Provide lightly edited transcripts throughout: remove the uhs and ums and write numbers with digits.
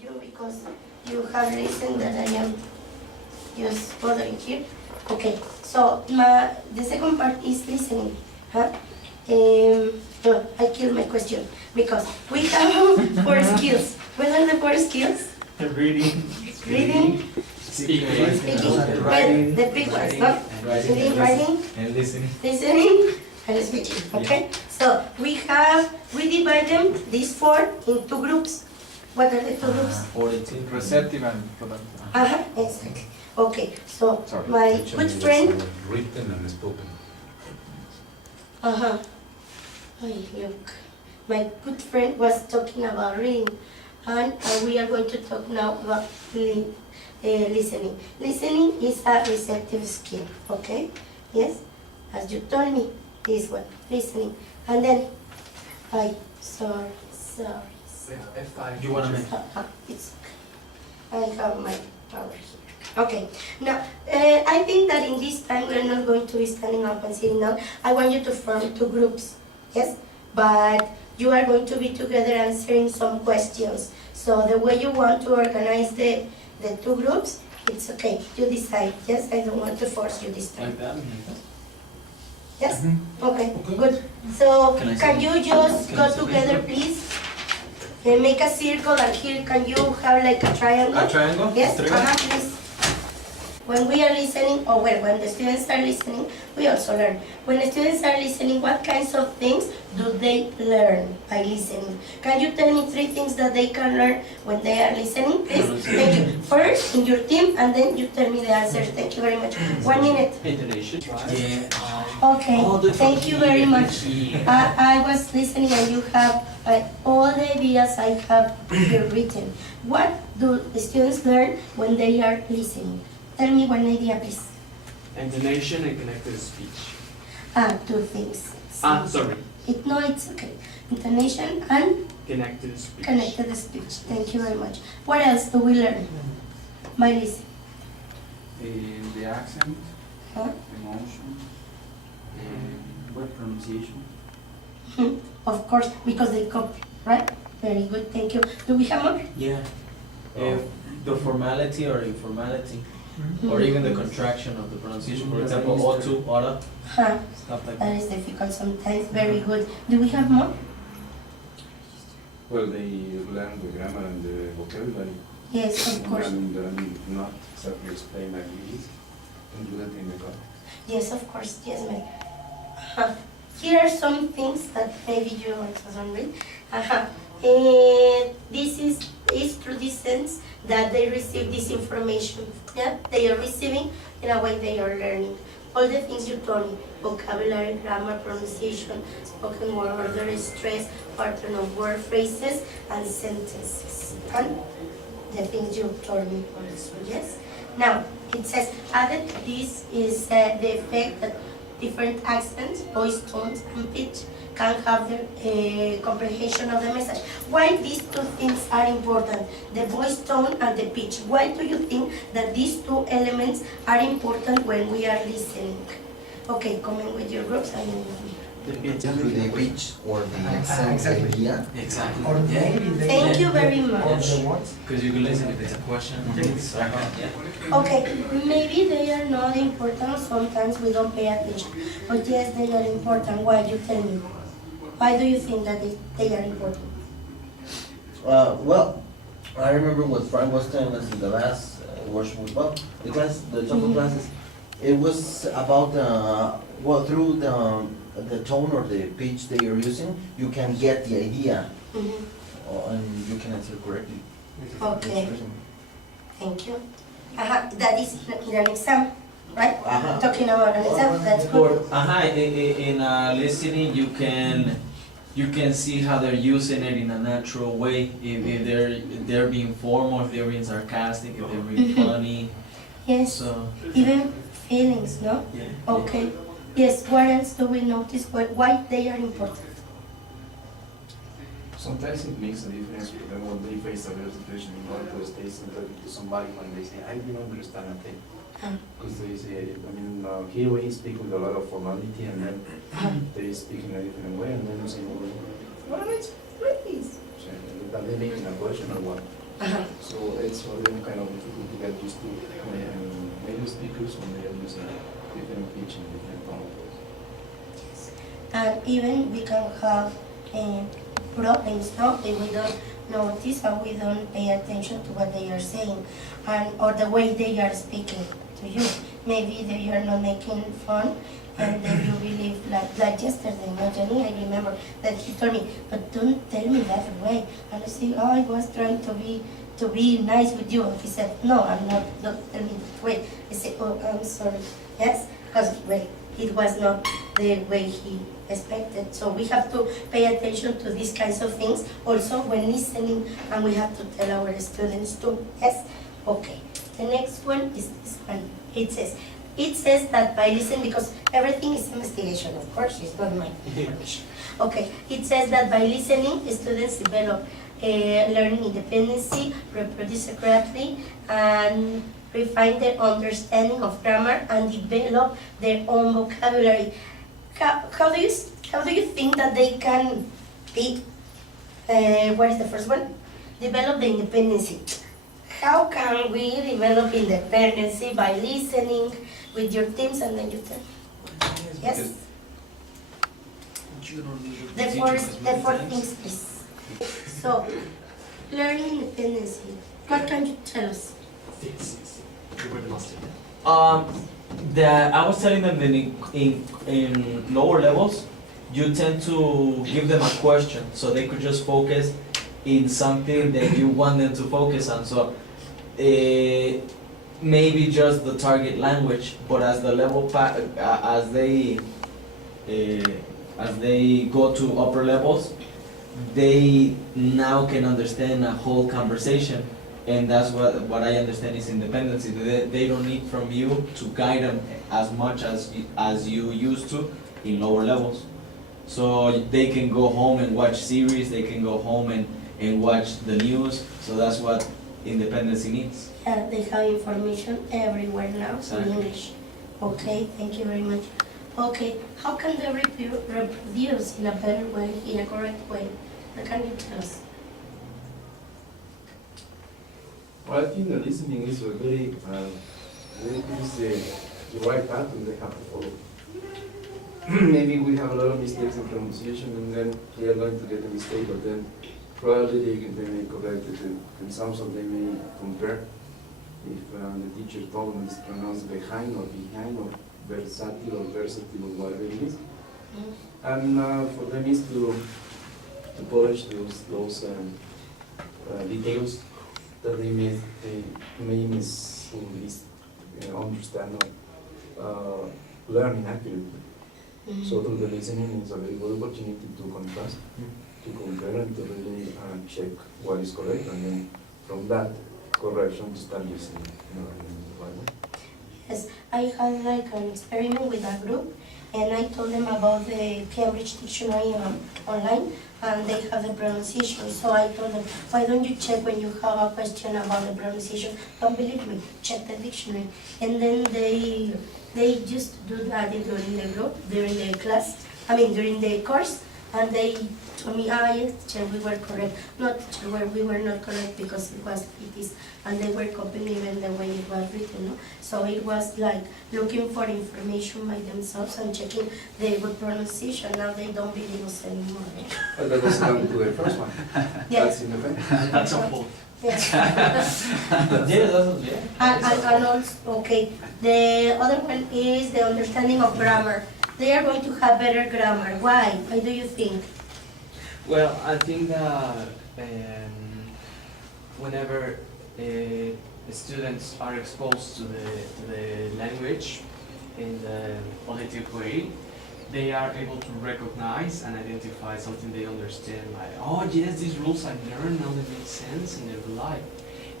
you because you have listened that I am just bothering here. Okay, so the second part is listening. Huh? No, I killed my question because we have four skills. What are the four skills? Reading, Speaking, writing, but the big ones, no? Reading, writing, and listening. listening, and speaking. Okay, so we divide them, these four, in two groups. What are the two groups? Auditive, receptive, and productive. Exactly. Okay, so my good friend. Written and spoken. Ay, look. My good friend was talking about reading, and we are going to talk now about listening. Listening is a receptive skill, okay? Yes, as you told me, this one, listening. And then, sorry. F5. You want to make? It's okay. I have my power here. Okay, now, I think that in this time we're not going to be standing up and sitting down. I want you to form two groups, yes? But you are going to be together answering some questions. So the way you want to organize the two groups, it's okay. You decide, yes? I don't want to force you this time. Like that? Yes? Okay, good. So can you just go say together, please? And make a circle, and here can you have like a triangle? A triangle? Yes, Triangle? please. When we are listening, or when the students are listening, we also learn. When the students are listening, what kinds of things do they learn by listening? Can you tell me three things that they can learn when they are listening, please? Thank you. First, in your team, and then you tell me the answers. Thank you very much. 1 minute. Intonation. Okay, thank you very much. I was listening and you have all the ideas I have here written. What do the students learn when they are listening? Tell me one idea, please. Intonation and connected speech. Two things. Sorry. No, it's okay. Intonation and Connected speech. connected speech. Thank you very much. What else do we learn by listening? The accent, Huh? emotion, word pronunciation. Of course, because they copy, right? Very good, thank you. Do we have more? Yeah. The formality or informality, or even the contraction of the pronunciation. For example, O2, ora, Huh. stuff like That that. is difficult sometimes. Very good. Do we have more? Well, they learn the grammar and the vocabulary. Yes, of course. And not exactly explain like it is, and do that in the context. Yes, of course. Yes, ma'am. Here are some things that maybe you also don't read. This is through this sense that they receive this information. Yeah, they are receiving in a way they are learning. All the things you told me: vocabulary, grammar, pronunciation, spoken word order, stress, pattern of word phrases, and sentences. And the things you told me also. Yes. Now it says added. This is the effect that different accents, voice tones, and pitch can have the comprehension of the message. Why these two things are important? The voice tone and the pitch. Why do you think that these two elements are important when we are listening? Okay, comment with your groups and Through the pitch or the accent idea. Exactly. Or maybe they Thank you very Or much. the words. Because you can listen if it's a question. Okay, maybe they are not important, sometimes we don't pay attention. But yes, they are important. Why? You tell me. Why do you think that they are important? Well, I remember what Frank was telling us in the last workshop as well. The class, the chocolate classes, it was about through the tone or the pitch they are using, you can get the idea, and you can answer correctly. Okay, thank you. That is in an exam, right? Talking about an exam, that's good. In listening, you can see how they're using it in a natural way. If they're being formal, if they're being sarcastic, if they're being funny. Yes, So even feelings, no? yeah. Okay. Yes, what else do we notice? Why they are important? Sometimes it makes a difference for them when they face a real situation in order to stay talking to somebody when they say, I don't understand a thing. Because they say, here we speak with a lot of formality and then they speak in a different way and then you say, well, what am I please? Are they making a question or what? So it's for them kind of difficult to get used to native speakers when they are using different pitch and different tone. And even we can have problems, no? If we don't notice or we don't pay attention to what they are saying, and or the way they are speaking to you. Maybe they are not making fun, and then you believe, like yesterday, no, Jenny, I remember that he told me, but don't tell me that way. And I said, oh, I was trying to be nice with you. And he said, no, I'm not, don't tell me that way. I said, oh, I'm sorry. Yes, because well, it was not the way he expected. So we have to pay attention to these kinds of things also when listening, and we have to tell our students too. Yes? Okay. The next one is this one. It says that by listening, because everything is investigation, of course, it's not my information. Okay. It says that by listening, students develop learning independency, reproduce correctly, and refine their understanding of grammar and develop their own vocabulary. How do you think that they can be, what is the first one? Develop the independency. How can we develop independency? By listening with your teams, and then you tell. Yes? You don't need The four things, please. So, learning independency. What can you tell us? Yes. You were the master. I was telling them that in lower levels, you tend to give them a question so they could just focus in something that you want them to focus on. So maybe just the target language, but as the level as they go to upper levels, they now can understand a whole conversation. And that's what I understand is independency. They don't need from you to guide them as much as you used to in lower levels. So they can go home and watch series, they can go home and watch the news. So that's what independency means. Yeah, they have information everywhere now in Exactly. English. Okay, thank you very much. Okay, how can they reproduce in a better way, in a correct way? What can you tell us? Well, I think the listening is a very, the right path and they have to follow. Maybe we have a lot of mistakes in pronunciation and then they are going to get a mistake, but then probably they may correct it and some of they may compare. If the teacher told them it's pronounced behind or versatile or whatever it is. And for them is to polish those details that they may understand or learning accurately. So through the listening is a very good opportunity to contrast, to compare and to really check what is correct, and then from that correction to start using in the right way. Yes, I had like an experiment with a group, and I told them about the Cambridge Dictionary online, and they have the pronunciation. So I told them, why don't you check when you have a question about the pronunciation? Don't believe me, check the dictionary. And then they used to do that during the group, during the class, during the course, and they told me, yes, teacher, we were correct. No, teacher, we were not correct because it is, and they were copying even the way it was written, no? So it was like looking for information by themselves and checking the good pronunciation. Now they don't believe us anymore. But that doesn't come to the first one. Yes. That's independent. That's a fault. Yes. Yeah. And also, okay, the other one is the understanding of grammar. They are going to have better grammar. Why? Why do you think? Well, I think that whenever students are exposed to the language in the auditive way, they are able to recognize and identify something they understand, like, oh yes, these rules I learned, now they make sense in their life.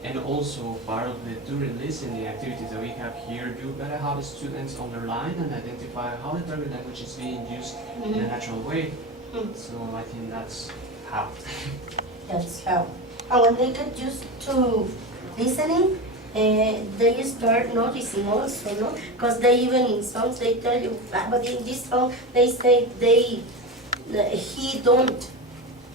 And also part of the during listening activities that we have here, you gotta have students underline and identify how the target language is being used in a natural way. So I think that's how. That's how. And when they get used to listening, they start noticing also, no? Because they even in songs they tell you, but in this song they say he don't,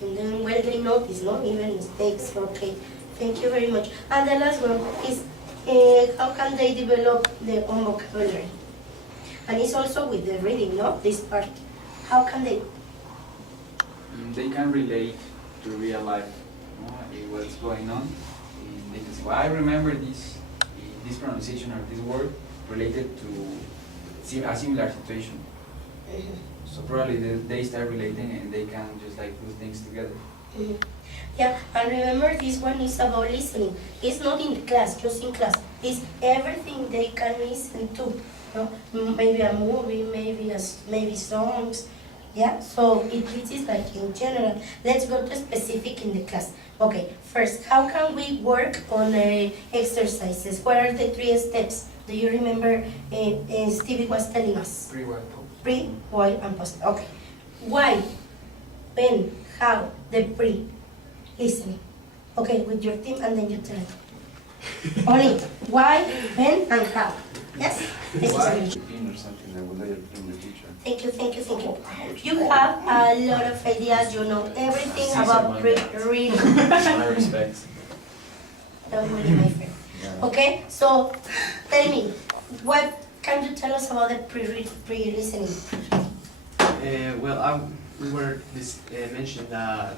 and then well they notice, no? Even mistakes. Okay, Thank you very much. And the last one is how can they develop their own vocabulary? And it's also with the reading, no? This part. How can they? They can relate to real life, you know, what's going on. And they can say, well, I remember this pronunciation or this word related to a similar situation. So probably they start relating and they can just like put things together. Mhm. Yeah, and remember this one is about listening. It's not in the class, just in class. It's everything they can listen to. No? Maybe a movie, maybe songs. Yeah, so this is like in general. Let's go to specific in the class. Okay, first, how can we work on exercises? What are the 3 steps? Do you remember Stevie was telling us? Pre-while post. Pre, while, and post. Okay. Why, when, how, the pre, listening. Okay, with your team, and then you tell it. Only why, when, and how. Yes? This is Why? it. Or something that would later become the teacher. Thank you, thank you, thank you. You have a lot of ideas, you know everything Caesar about Michael. reading. My respects. Don't worry, my friend. Okay, so tell me, what can you tell us about the pre-listening? We were mentioning that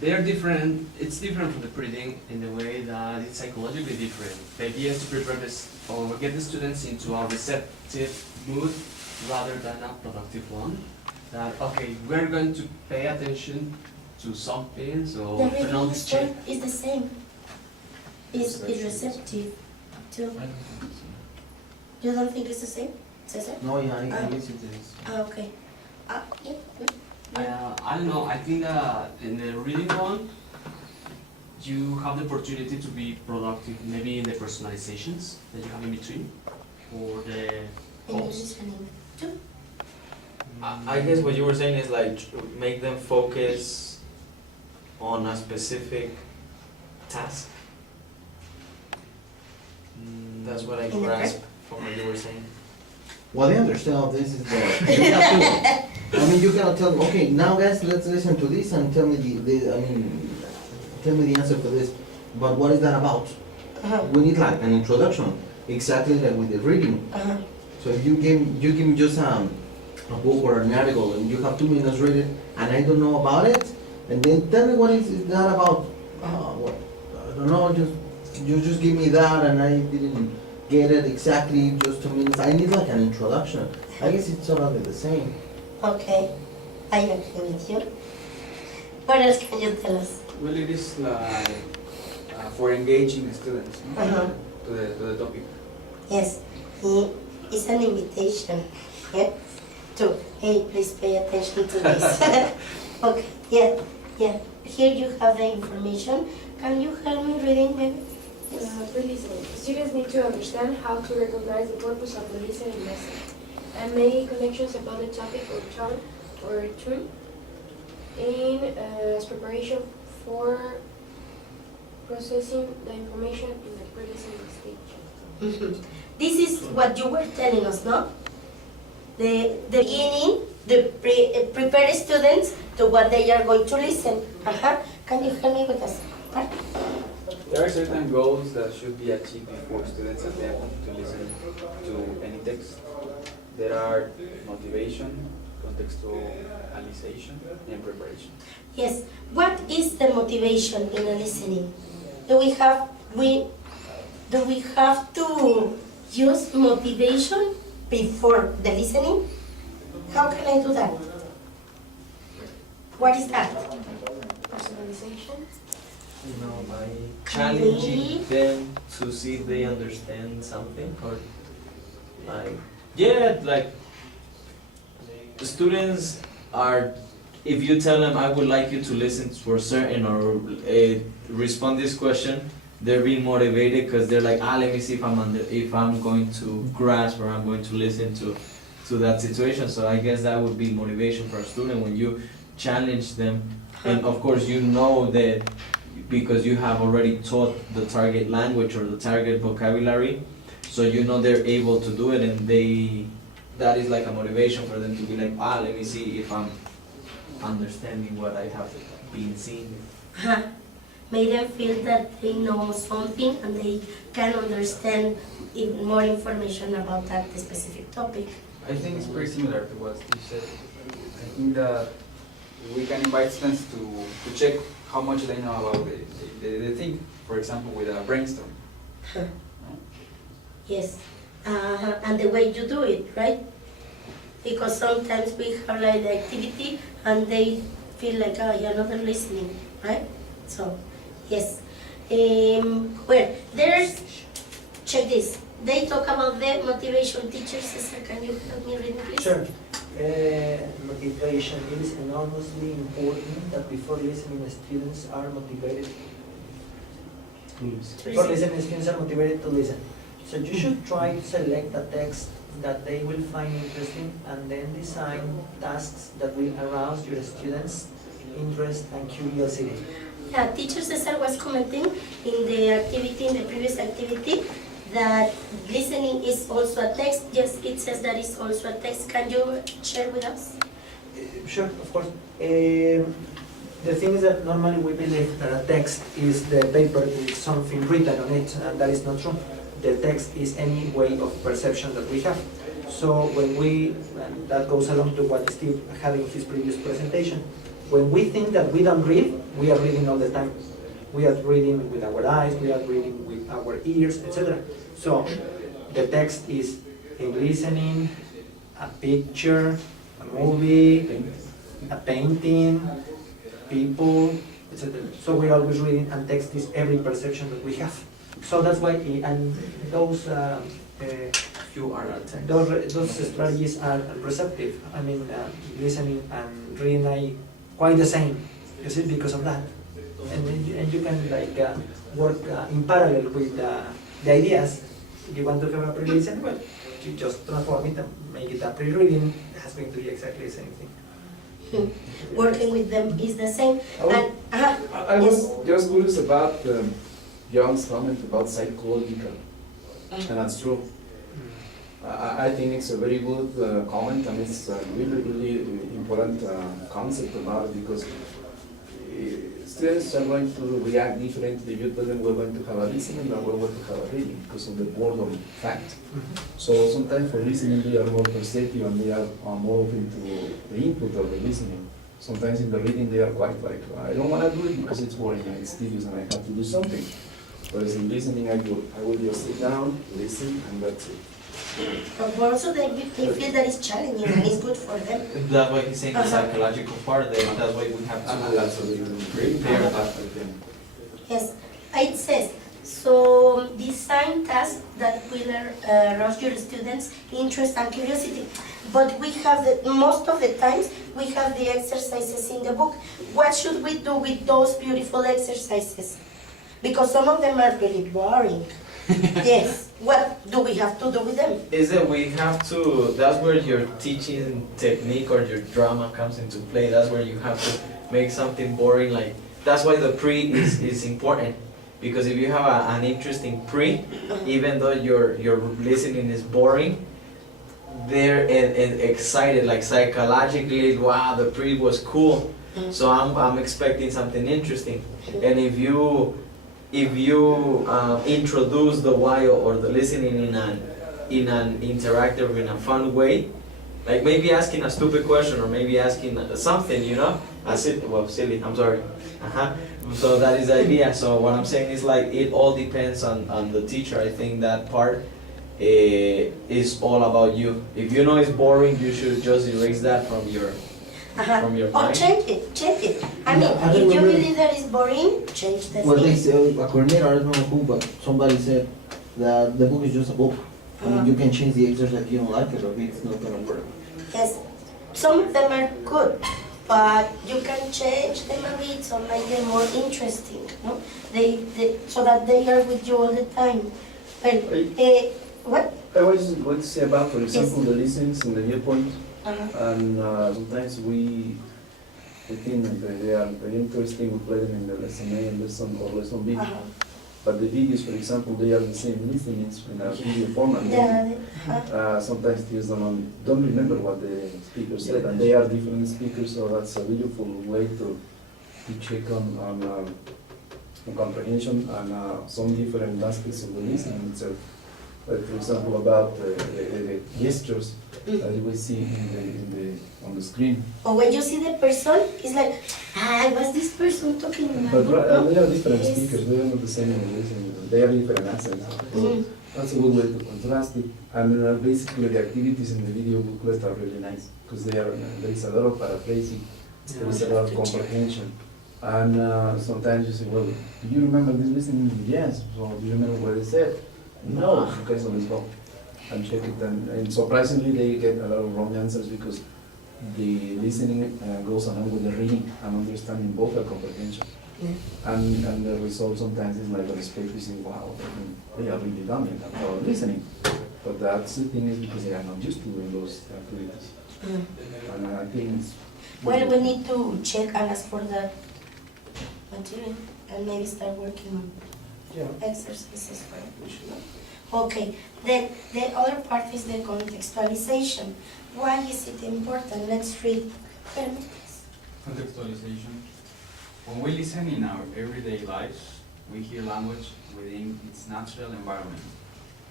they are different. It's different from the reading in the way that it's psychologically different. The idea is to prepare this or get the students into a receptive mood rather than a productive one. That okay, we're going to pay attention to something, so The turn on reading this check. is the same. It's receptive too. You don't think it's the same? It's the same? No, yeah, I guess it is. Okay. Yeah. I don't know. I think that in the reading one, you have the opportunity to be productive. Maybe in the personalizations that you have in between, or the And posts. listening too. I guess what you were saying is like make them focus on a specific task. That's what I In the grasped from what you were saying. Well, they understand this is the, you have to, I mean, you cannot tell them, okay, now guys, let's listen to this and tell me tell me the answer for this. But what is that about? Uh-huh. We need like an introduction, exactly like with the reading. Uh-huh. So if you give me just a book or an article and you have 2 minutes read it and I don't know about it, and then tell me what is that about. What? I don't know, you just give me that and I didn't get it exactly just 2 minutes. I need like an introduction. I guess it's totally the same. Okay. I agree with you. What else can you tell us? Well, it is like for engaging the students, no? Uh-huh. to the topic. Yes, it's an invitation, yeah, to, hey, please pay attention to this. Okay, yeah. Here you have the information. Can you help me reading, baby? Yes. Pre-listening. Students need to understand how to recognize the purpose of the listening message and make connections about the topic or tune in as preparation for processing the information in the pre-listening stage. Mhm. This is what you were telling us, no? The beginning, prepare students to what they are going to listen. Can you help me with this part? There are certain goals that should be achieved before students attempt to listen to any text. There are motivation, contextualization, and preparation. Yes. What is the motivation in a listening? Do we have to use motivation before the listening? How can I do that? What is that? Personalization. You know, by challenging them to see if they understand something, or like the students are. If you tell them, I would like you to listen for certain or respond this question, they're being motivated because they're like, let me see if I'm going to grasp or I'm going to listen to that situation. So I guess that would be motivation for a student when you challenge them, and of course you know that because you have already taught the target language or the target vocabulary, so you know they're able to do it, and that is like a motivation for them to be like, let me see if I'm understanding what I have been seeing. make them feel that they know something and they can understand even more information about that specific topic. I think it's pretty similar to what you said. I think that we can invite students to check how much they know about the thing, for example, with a brainstorm. Yes, and the way you do it, right? Because sometimes we have like the activity and they feel like, oh, you're not listening, right? So, yes. Well, there's, check this. They talk about the motivation teachers. Cesar, can you help me read, please? Sure. Motivation. It is enormously important that before listening, students are motivated. Before listening, students are motivated to listen. So you should try to select a text that they will find interesting and then design tasks that will arouse your students' interest and curiosity. Yeah, teacher Cesar was commenting in the activity, in the previous activity, that listening is also a text. Yes, it says that it's also a text. Can you share with us? Sure, of course. The thing is that normally we believe that a text is the paper with something written on it, and that is not true. The text is any way of perception that we have. So when we, and that goes along to what Steve had in his previous presentation, when we think that we don't read, we are reading all the time. We are reading with our eyes, we are reading with our ears, etc. So the text is a listening, a picture, a movie, a painting, people, etc. So we're always reading, and text is every perception that we have. So that's why, and those You are a text. those strategies are receptive. I mean, listening and reading are quite the same. You see, because of that, and you can like work in parallel with the ideas. If you want to have a pre-listen, well, you just transform it and make it a pre-reading. It's going to be exactly the same thing. Working with them is the same. And, I was just curious about John's comment about psychological, and that's true. I think it's a very good comment, and it's a really, really important concept about it, because students are going to react differently. You tell them we're going to have a listening and we're going to have a reading because of the boredom fact. So sometimes for listening they are more perceptive and they are more open to the input of the listening. Sometimes in the reading they are quite like, I don't want to do it because it's boring and it's tedious and I have to do something. Whereas in listening I will just sit down, listen, and that's it. but also they feel that it's challenging and it's good for them. That's why he's saying the psychological part. That's why we have to. That's a really great part, I think. Yes, it says, so design tasks that will arouse your students' interest and curiosity. But we have, most of the times, we have the exercises in the book. What should we do with those beautiful exercises? Because some of them are really boring. Yes, what do we have to do with them? Is that we have to, that's where your teaching technique or your drama comes into play. That's where you have to make something boring. Like, that's why the pre is important. Because if you have an interesting pre, even though your listening is boring, they're excited, like psychologically, wow, the pre was cool. So I'm expecting something interesting. And if you introduce the why or the listening in an interactive, in a fun way, like maybe asking a stupid question or maybe asking something, you know, silly, I'm sorry. So that is the idea. So what I'm saying is like it all depends on the teacher. I think that part is all about you. If you know it's boring, you should just erase that from your Or mind. change it. I mean, Yeah, I if you remember- believe that it's boring, change the Well, they thing. say, a coordinator, I don't know who, but somebody said that the book is just a book. I mean, you can change the exercise if you don't like it, or it's not gonna work. Yes, some of them are good, but you can change them a bit so make them more interesting, no? They so that they are with you all the time. Well, what? I was just going to say about, for example, the listenings and the viewpoint, and sometimes we think that they are very interesting, we play them in the lesson A and lesson or lesson B. But the videos, for example, they are the same listenings in a video format. Sometimes students don't remember what the speaker said, and they are different speakers, so that's a beautiful way to check on and comprehension and some different aspects of the listening itself. Like for example, about the gestures that you will see on the screen. Or when you see the person, it's like, what's this person talking about? But they are different Yes. speakers, they are not the same in listening, they are different accents. So that's a good way to contrast it. And basically the activities in the video booklet are really nice, because there is a lot of paraphrasing, there is a lot of comprehension. And sometimes you say, well, do you remember this listening? Yes. So do you remember what they said? No. Okay, so let's go and check it. And surprisingly, they get a lot of wrong answers because the listening goes along with the reading and understanding both the comprehension. Yeah. And the result sometimes is like unexpected. You say, wow, they are really dumb in that listening. But that's the thing, is because they are not used to doing those activities. And I think it's Well, we need to check and ask for the material and maybe start working on exercises for it. Okay, then the other part is the contextualization. Why is it important? Let's read. Contextualization. When we listen in our everyday lives, we hear language within its natural environment.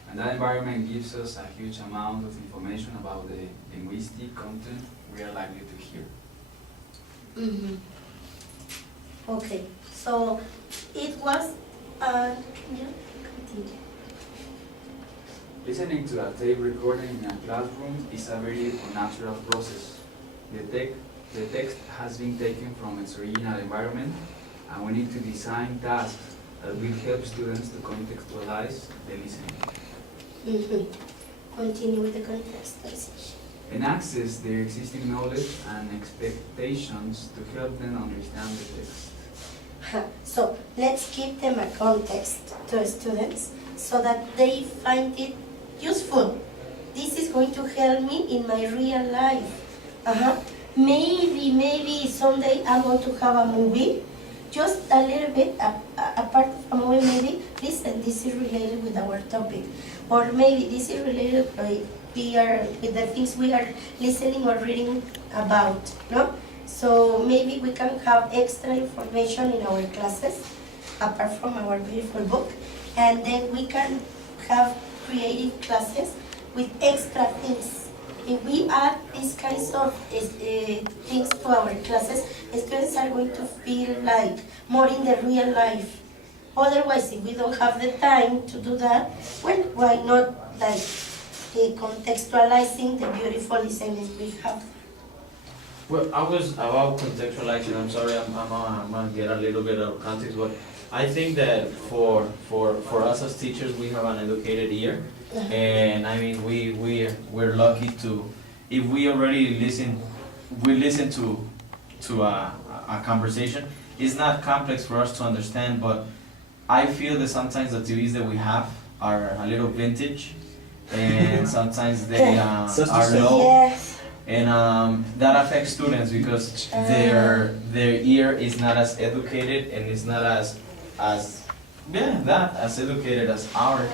And that environment gives us a huge amount of information about the linguistic content we are likely to hear. Okay, so it was, continue. Listening to a tape recording in a classroom is a very unnatural process. The text has been taken from its original environment, and we need to design tasks that will help students to contextualize the listening. Continue with the contextualization. And access their existing knowledge and expectations to help them understand the text. So let's give them a context to students so that they find it useful. This is going to help me in my real life. Maybe someday I'm going to have a movie, just a little bit, a part of a movie maybe. Listen, this is related with our topic. Or maybe this is related with the things we are listening or reading about, no? So maybe we can have extra information in our classes, apart from our beautiful book, and then we can have creative classes with extra things. If we add these kinds of things to our classes, students are going to feel like more in the real life. Otherwise, if we don't have the time to do that, well, why not like contextualizing the beautiful listenings we have? Well, I was about contextualizing. I'm sorry, I'm gonna get a little bit out of context, but I think that for us as teachers, we have an educated ear, and I mean we're lucky to, if we already listen to a conversation. It's not complex for us to understand, but I feel that sometimes the TVs that we have are a little vintage, and sometimes they are low. Yes. And that affects students because their ear is not as educated and it's not as educated as ours.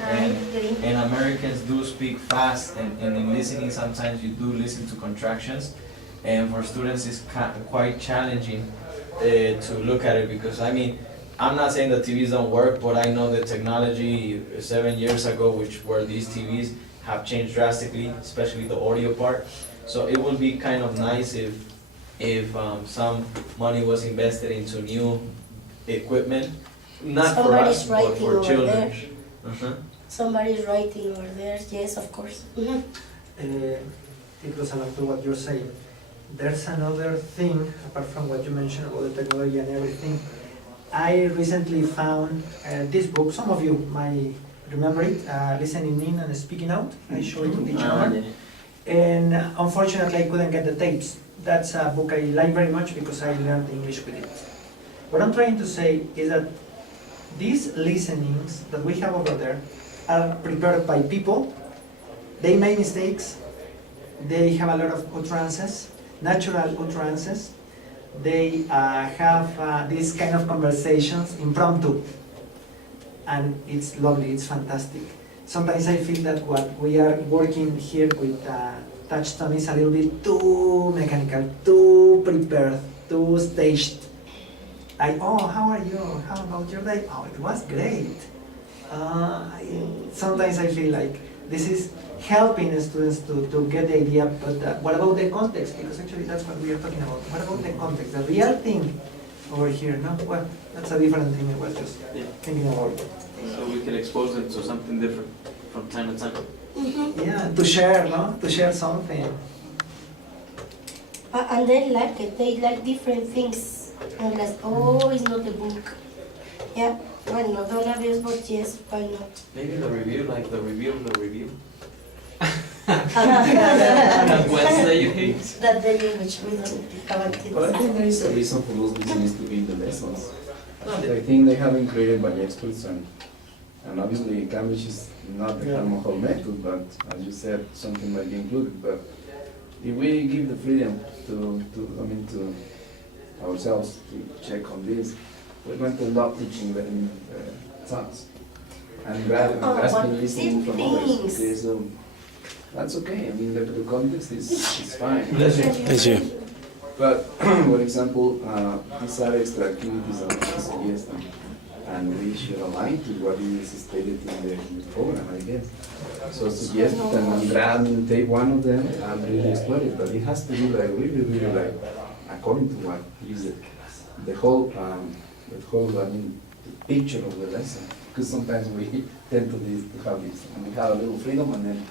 And Americans do speak fast, and in listening sometimes you do listen to contractions, and for students it's quite challenging to look at it, because I mean, I'm not saying that TVs don't work, but I know the technology 7 years ago, which were these TVs, have changed drastically, especially the audio part. So it would be kind of nice if some money was invested into new equipment, not for us, but for children. Somebody's writing over there, yes, of course. It goes along to what you're saying. There's another thing, apart from what you mentioned about the technology and everything. I recently found this book, some of you might remember it, Listening In and Speaking Out. I showed it to the children. And unfortunately I couldn't get the tapes. That's a book I like very much because I learned English with it. What I'm trying to say is that these listenings that we have over there are prepared by people. They make mistakes. They have a lot of utterances, natural utterances. They have these kind of conversations impromptu. And it's lovely, it's fantastic. Sometimes I feel that what we are working here with Touchstone is a little bit too mechanical, too prepared, too staged. oh, how are you? How about your day? Oh, it was great. Sometimes I feel like this is helping the students to get the idea, but what about the context? Because actually that's what we are talking about. What about the context? The real thing over here, no? Well, that's a different thing I was just thinking about. So we can expose them to something different from time to time. Yeah, to share, no? To share something. And they like it. They like different things. Unless, oh, it's not the book. Yeah, why not? Don't abuse, but yes, why not? Maybe the review, like the review of the review. That That Wednesday you hate. the language we don't have activities. But I think there is a reason for those listeners to be in the lessons. I think they have been created by experts, and obviously Cambridge is not the Harmon method, but as you said, something might be included. But if we give the freedom to ourselves to check on this, we're going to love teaching them science and grasping listening from others. Because, that's okay. I mean, the context is fine. Thank you. But, for example, these are extra activities that we suggest, and we should align to what is stated in the program, I guess. So suggest and grab and take one of them and really explore it, but it has to be like really like according to what is it, the whole the picture of the lesson. Because sometimes we tend to have this, and we have a little freedom, and then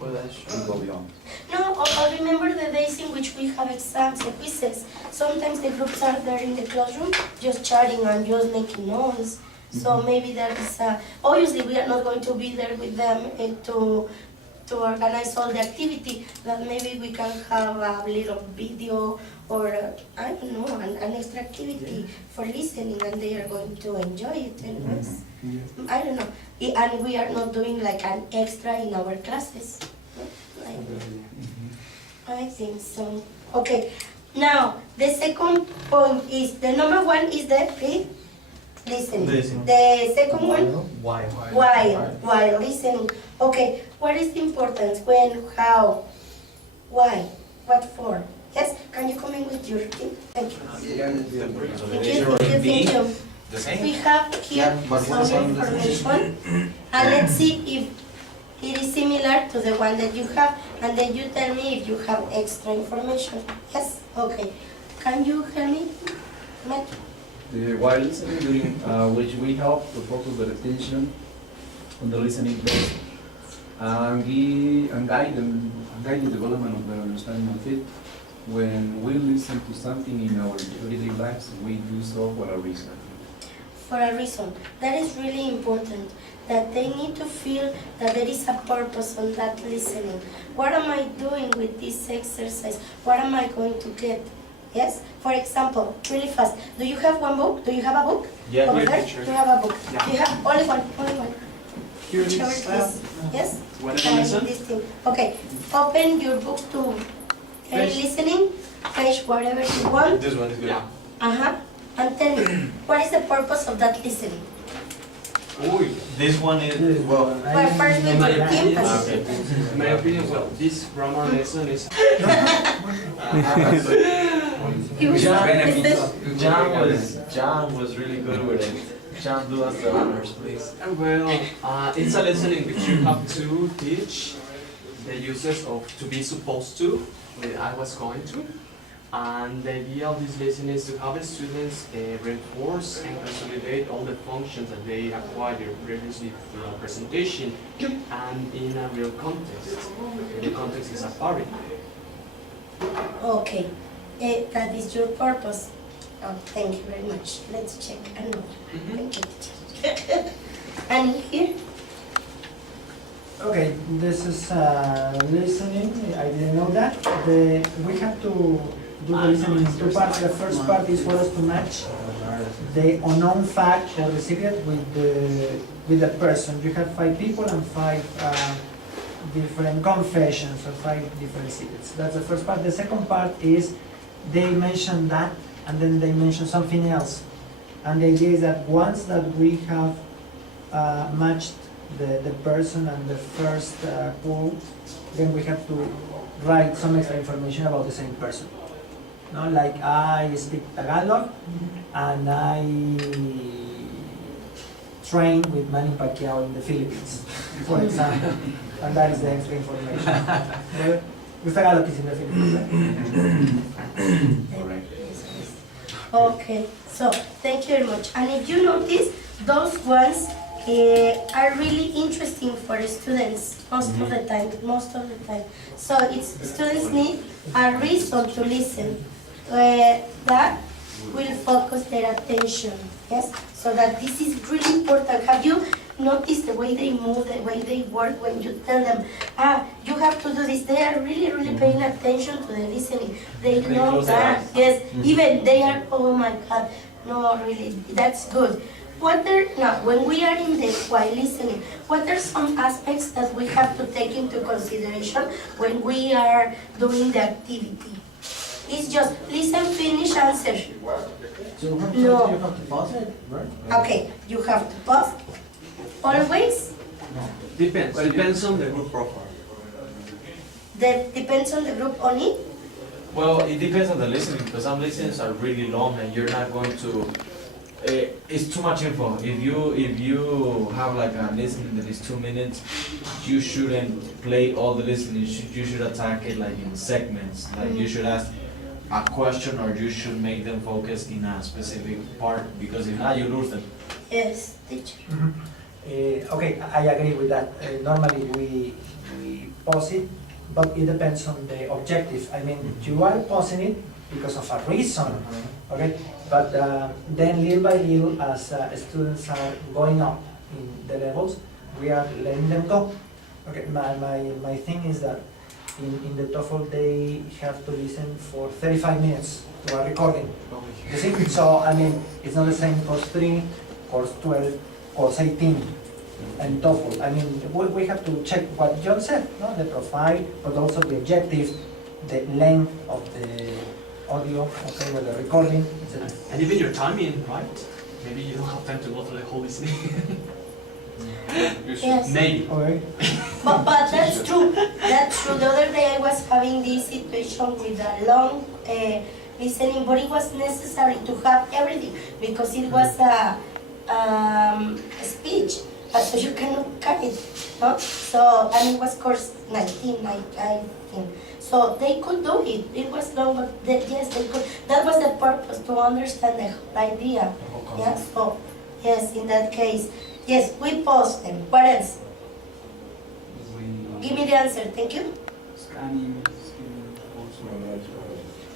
we go beyond. No, or remember the days in which we have exams and quizzes. Sometimes the groups are there in the classroom just chatting and just making noise. So maybe that is obviously we are not going to be there with them to organize all the activity, but maybe we can have a little video or I don't know, an extra activity for listening, and they are going to enjoy it anyways. I don't know. And we are not doing like an extra in our classes. I think so. Okay. Now, the second point is, the number one is the listening. The second one? While listening. Okay, what is the importance? When, how, why, what for? Yes, can you come in with your thing? Thank you. Thank you. We have here some information, and let's see if it is similar to the one that you have, and then you tell me if you have extra information. Yes? Okay. Can you help me, Matt? While listening, during which we help to focus the attention on the listening phase and guide the development of their understanding of it. When we listen to something in our everyday lives, we do so for a reason. For a reason. That is really important, that they need to feel that there is a purpose on that listening. What am I doing with this exercise? What am I going to get? Yes? For example, really fast, do you have one book? Do you have a book? Yeah, Over here, there? teacher. Do you have a book? Yeah. Do you have only one? Only one. Here it Whichever is. it is. Yes? Whatever And lesson? this thing. Okay. Open your book to Page. listening, page whatever you want. This one is good. Uh-huh. And tell me, what is the purpose of that listening? This one is, well, Well, first with your team. In my opinion, well, this grammar lesson is John was really good with it. John, do us the honors, please. it's a lesson in which you have to teach the uses of to be supposed to, I was going to, and the idea of this lesson is to have the students reinforce and consolidate all the functions that they acquired previously through a presentation and in a real context. The context is a party. Okay, that is your purpose. Oh, thank you very much. Let's check another. Thank you, teacher. And here? Okay, this is listening. I didn't know that. We have to do the listening in two parts. The first part is for us to match the unknown fact or the secret with the person. You have 5 people and 5 different confessions or 5 different secrets. That's the first part. The second part is they mention that and then they mention something else. And the idea is that once that we have matched the person and the first quote, then we have to write some extra information about the same person. No, like I speak Tagalog and I train with Manny Pacquiao in the Philippines, for example, and that is the extra information. Because Tagalog is in the Philippines. Correct. Okay, so thank you very much. And if you notice, those ones are really interesting for students most of the time. So it's students need a reason to listen that will focus their attention. Yes, so that this is really important. Have you noticed the way they move, the way they work when you tell them, you have to do this? They are really paying attention to the listening. They know close their that. eyes. Yes, even they are, oh my God, no, really, that's good. When we are in the while listening, what are some aspects that we have to take into consideration when we are doing the activity? It's just listen, finish, answer. So you have to pause it, right? Okay, you have to pause. Always. Depends on the group profile. That depends on the group only. Well, it depends on the listening, because some listenings are really long and you're not going to. It's too much info. If you have like a listening that is 2 minutes, you shouldn't play all the listening. You should attack it like in segments. Like you should ask a question, or you should make them focus in a specific part, because if not, you lose them. Yes, teacher. Okay, I agree with that. Normally we pause it, but it depends on the objective. I mean, you are pausing it because of a reason, okay? But then little by little, as students are going up in the levels, we are letting them go. Okay, my thing is that in the TOEFL they have to listen for 35 minutes to a recording. You see? So, I mean, it's not the same course 3, course 12, course 18, and TOEFL. I mean, we have to check what John said, no? The profile, but also the objective, the length of the audio, okay, with the recording. And even your timing, right? Maybe you don't have time to go through the whole listening. Yes. Maybe. Okay. But that's true. That's true. The other day I was having this situation with a long listening, but it was necessary to have everything because it was a speech. So you cannot cut it. No? So, and it was course 19, I think. So they could do it. It was long, but yes, they could. That was the purpose, to understand the whole idea. Yes. So, yes, in that case. Yes, we pause them. What else? Give me the answer, thank you. Scanning,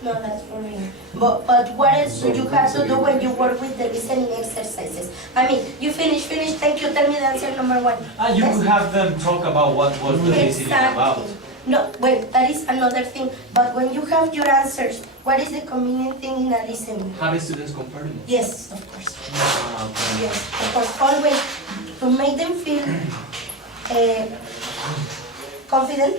No, that's for me. But what else do you have to do when you work with the listening exercises? I mean, you finish, thank you, tell me the answer number 1. You could have them talk about what was the listening about. Exactly. No, well, that is another thing. But when you have your answers, what is the convenient thing in a listening? Having students compare them. Yes, of course. Okay. Yes, of course. Always to make them feel confident,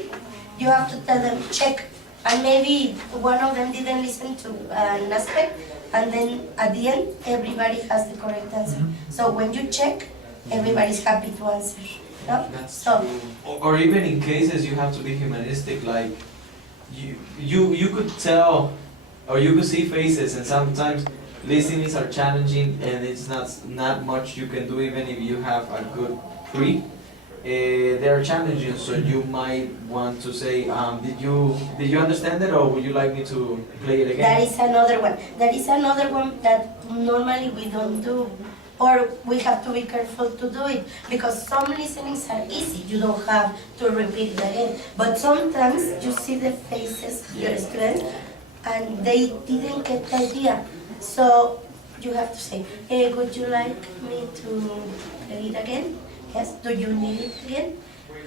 you have to tell them, check. And maybe one of them didn't listen to an aspect, and then at the end, everybody has the correct answer. So when you check, everybody's happy to answer. No? That's So, true. Or even in cases you have to be humanistic, like you could tell, or you could see faces, and sometimes listenings are challenging and it's not much you can do even if you have a good pre. They are challenging, so you might want to say, did you understand it, or would you like me to play it again? that is another one. That is another one that normally we don't do. Or we have to be careful to do it, because some listenings are easy, you don't have to repeat it again. But sometimes you see the faces of your students and they didn't get the idea. So you have to say, hey, would you like me to play it again? Yes, do you need it again?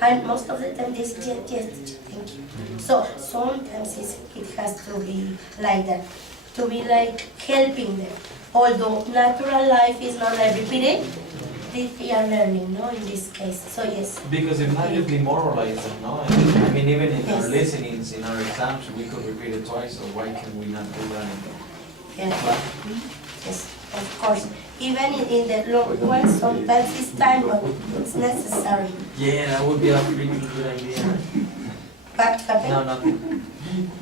And most of the time they say, yes, thank you. So sometimes it has to be like that, to be like helping them. Although natural life is not like repeating, they are learning, no, in this case. So yes. Because if not, you demoralize them, no? I mean, even in our Yes. listenings, in our exams, we could repeat it twice, so why can we not do that? Yeah. Yes, of course. Even in the long ones, sometimes it's time, but it's necessary. Yeah, that would be a really good idea. But No, nothing.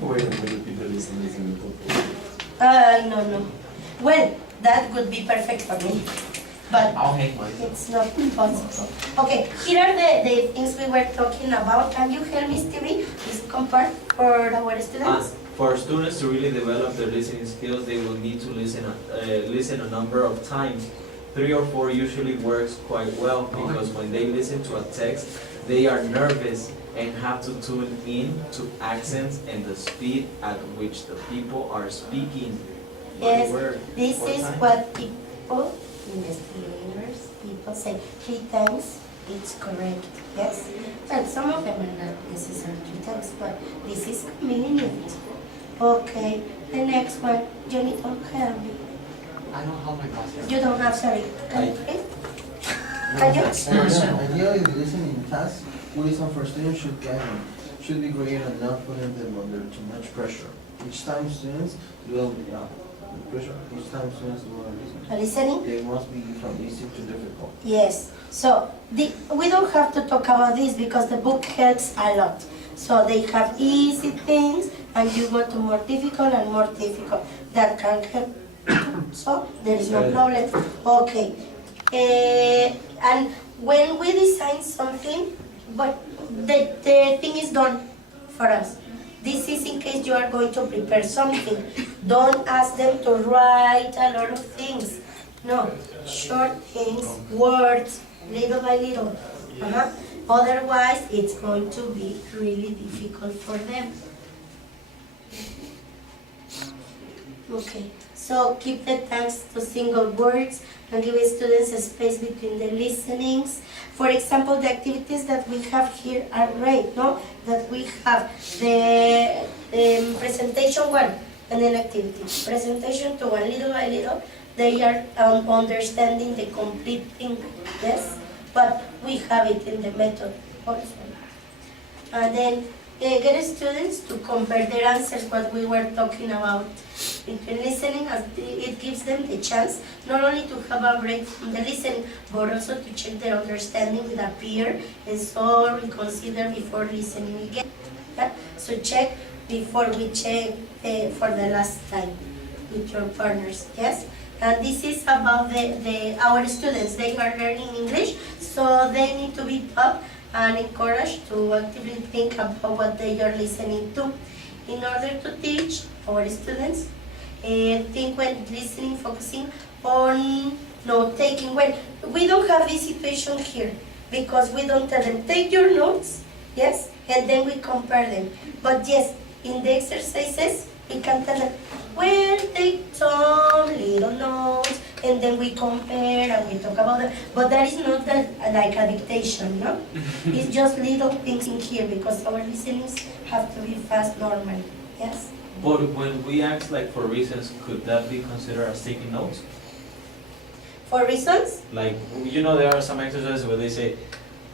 Wait, repeat the listening in the TOEFL. No. Well, that would be perfect for me, but I'll hang myself. it's not possible. Okay, here are the things we were talking about. Can you help me, Stevie? Please compare for our students. For students to really develop their listening skills, they will need to listen a number of times. 3 or 4 usually works quite well because when they listen to a text, they are nervous and have to tune in to accents and the speed at which the people are speaking. Yes, Word this or is time. what people, investigators, people say 3 times it's correct, yes? But some of them are not necessarily 3 times, but this is convenient. Okay, the next one, Johnny, don't help me. I don't have my glasses. You don't have, sorry. Can you please? Can you? Ideally, the listening task, we listen for students should be great and not putting them under too much pressure. Each time students will, pressure, each time students will listen. Listening? They must be from easy to difficult. Yes, so we don't have to talk about this because the book helps a lot. So they have easy things and you go to more difficult and more difficult. That can help. So there is no problem. Okay. And when we design something, but the thing is done for us. This is in case you are going to prepare something. Don't ask them to write a lot of things. No, short things, words, little by little. Otherwise, it's going to be really difficult for them. Okay, so keep the text to single words and give students a space between the listenings. For example, the activities that we have here are great, no? That we have the presentation 1 and then activity. Presentation 2 and little by little, they are understanding the complete thing, yes? But we have it in the method also. And then get students to compare their answers, what we were talking about between listening, as it gives them the chance not only to have a break from the listening, but also to check their understanding with a peer and so reconsider before listening again. Yeah? So check before we check for the last time with your partners, yes? And this is about our students. They are learning English, so they need to be taught and encouraged to actively think about what they are listening to. In order to teach our students, think when listening, focusing on note-taking. Well, we don't have this situation here because we don't tell them, take your notes, yes, and then we compare them. But yes, in the exercises, we can tell them, well, take some little notes, and then we compare and we talk about them. But that is not like a dictation, no? It's just little things in here because our listenings have to be fast normally, yes? But when we ask like for reasons, could that be considered as taking notes? For reasons? Like, you know, there are some exercises where they say,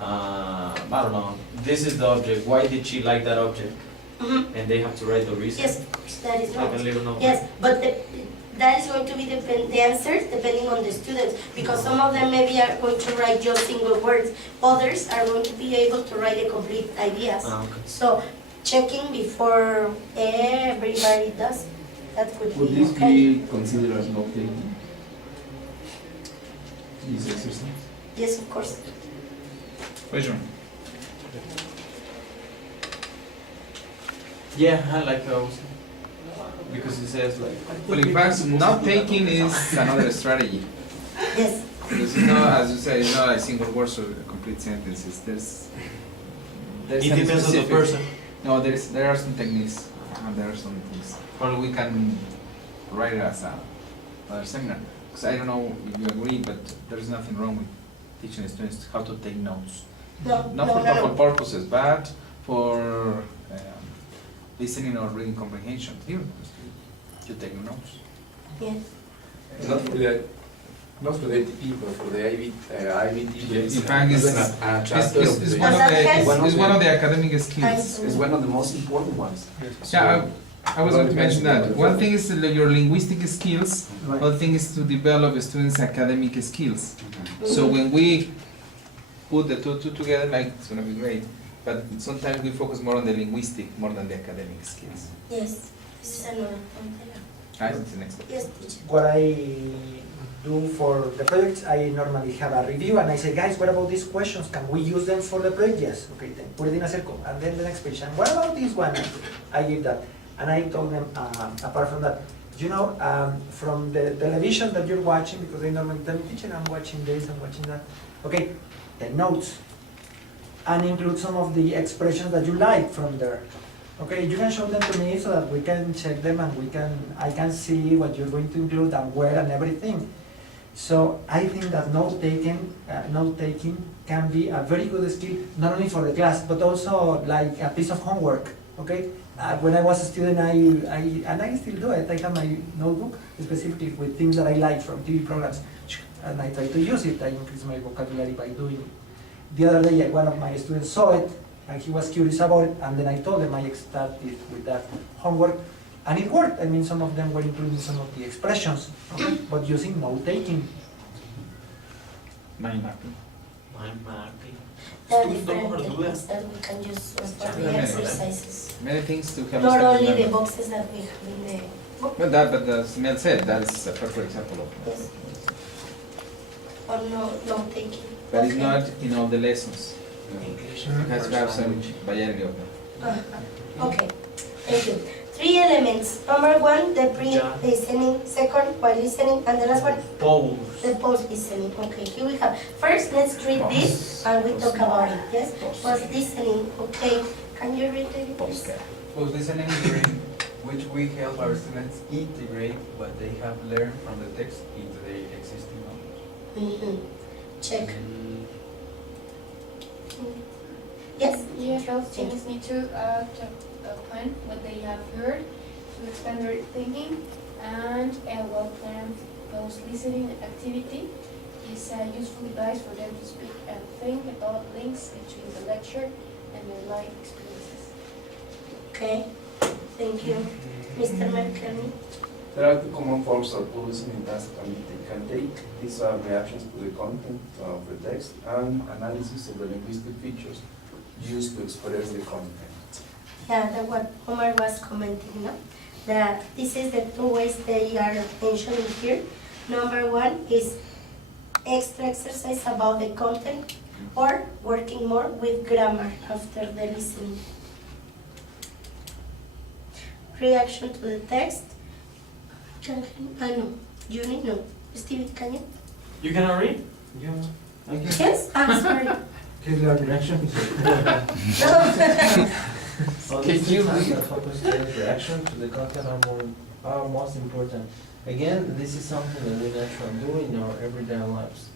I don't know, this is the object, why did she like that object? Mm-hmm. And they have to write the reason. Yes, of course, that is Like not. a little note. Yes, but that is going to be the answers depending on the students, because some of them maybe are going to write just single words, others are going to be able to write the complete ideas. Okay. So checking before everybody does, that would Would be this okay. be considered as note taking? This exercise? Yes, of course. Which one? Yeah, I like those. Because it says like, Well, in fact, not taking is another strategy. Yes. Because it's not, as you say, it's not like single words or complete sentences. There's it some depends on the specific- person. No, there are some techniques, and there are some things. Probably we can write it as another seminar. Because I don't know if you agree, but there's nothing wrong with teaching the students how to take notes. No, Not no, for no, thoughtful no. purposes, but for listening or reading comprehension. Here, you take notes. Yes. Not for the ATP, but for the IBT. In fact, it's one of Does that the help? it's one of the academic skills. It's one of the most important ones. Yeah, I was going to mention that. One thing is your linguistic skills. One thing is to develop students' academic skills. So when we put the two together, like it's going to be great. But sometimes we focus more on the linguistic more than the academic skills. Yes. This is another point. It's the next. Yes, teacher. What I do for the projects, I normally have a review and I say, guys, what about these questions? Can we use them for the project? Yes. Okay, then put it in a circle. And then the next page. And what about this one? I give that. And I told them, apart from that, you know, from the television that you're watching, because they normally tell me, teacher, I'm watching this, I'm watching that. Okay, the notes. And include some of the expressions that you like from there. Okay, you can show them to me so that we can check them and I can see what you're going to include and where and everything. So I think that note taking can be a very good skill, not only for the class, but also like a piece of homework. Okay, when I was a student, I still do it. I have my notebook specifically with things that I like from TV programs, and I try to use it. I increase my vocabulary by doing it. The other day, one of my students saw it, and he was curious about it, and then I told him I started with that homework, and it worked. I mean, some of them were including some of the expressions, okay, but using note-taking. Mind mapping. Mind mapping. There are different techniques that we can use for the exercises. Many things to help Not us only learn. the boxes that we have in the book. But as Mel said, that is a perfect example of that. Yes. Or note taking. But it's Okay. not in all the lessons. English. You have to have some variety of them. Okay, thank you. 3 elements. Number 1, the pre-listening. Second, while listening. And the last one, Pose. the post-listening. Okay, here we have. First, let's read this and we talk about it. Yes? Post-listening. Okay. Can you read it, please? Post-listening during which we help our students integrate what they have learned from the text into their existing knowledge. Check. Yes? Yeah, health students need to plan what they have heard to expand their thinking, and a well-planned post-listening activity is a useful device for them to speak and think about links between the lecture and their life experiences. Okay. Thank you. Mr. McKinney? There are two common forms of listening tasks they can take. These are reactions to the content of the text and analysis of the linguistic features used to express the content. Yeah, that's what Omar was commenting, no? That this is the 2 ways they are mentioning here. Number 1 is extra exercise about the content or working more with grammar after the listening. Reaction to the text. I know. Juni, no. Stevie, can you? You cannot read? Yes? I'm sorry. Here's your reaction. No. Can you read? Students' reaction to the content are most important. Again, this is something that we naturally do in our everyday lives.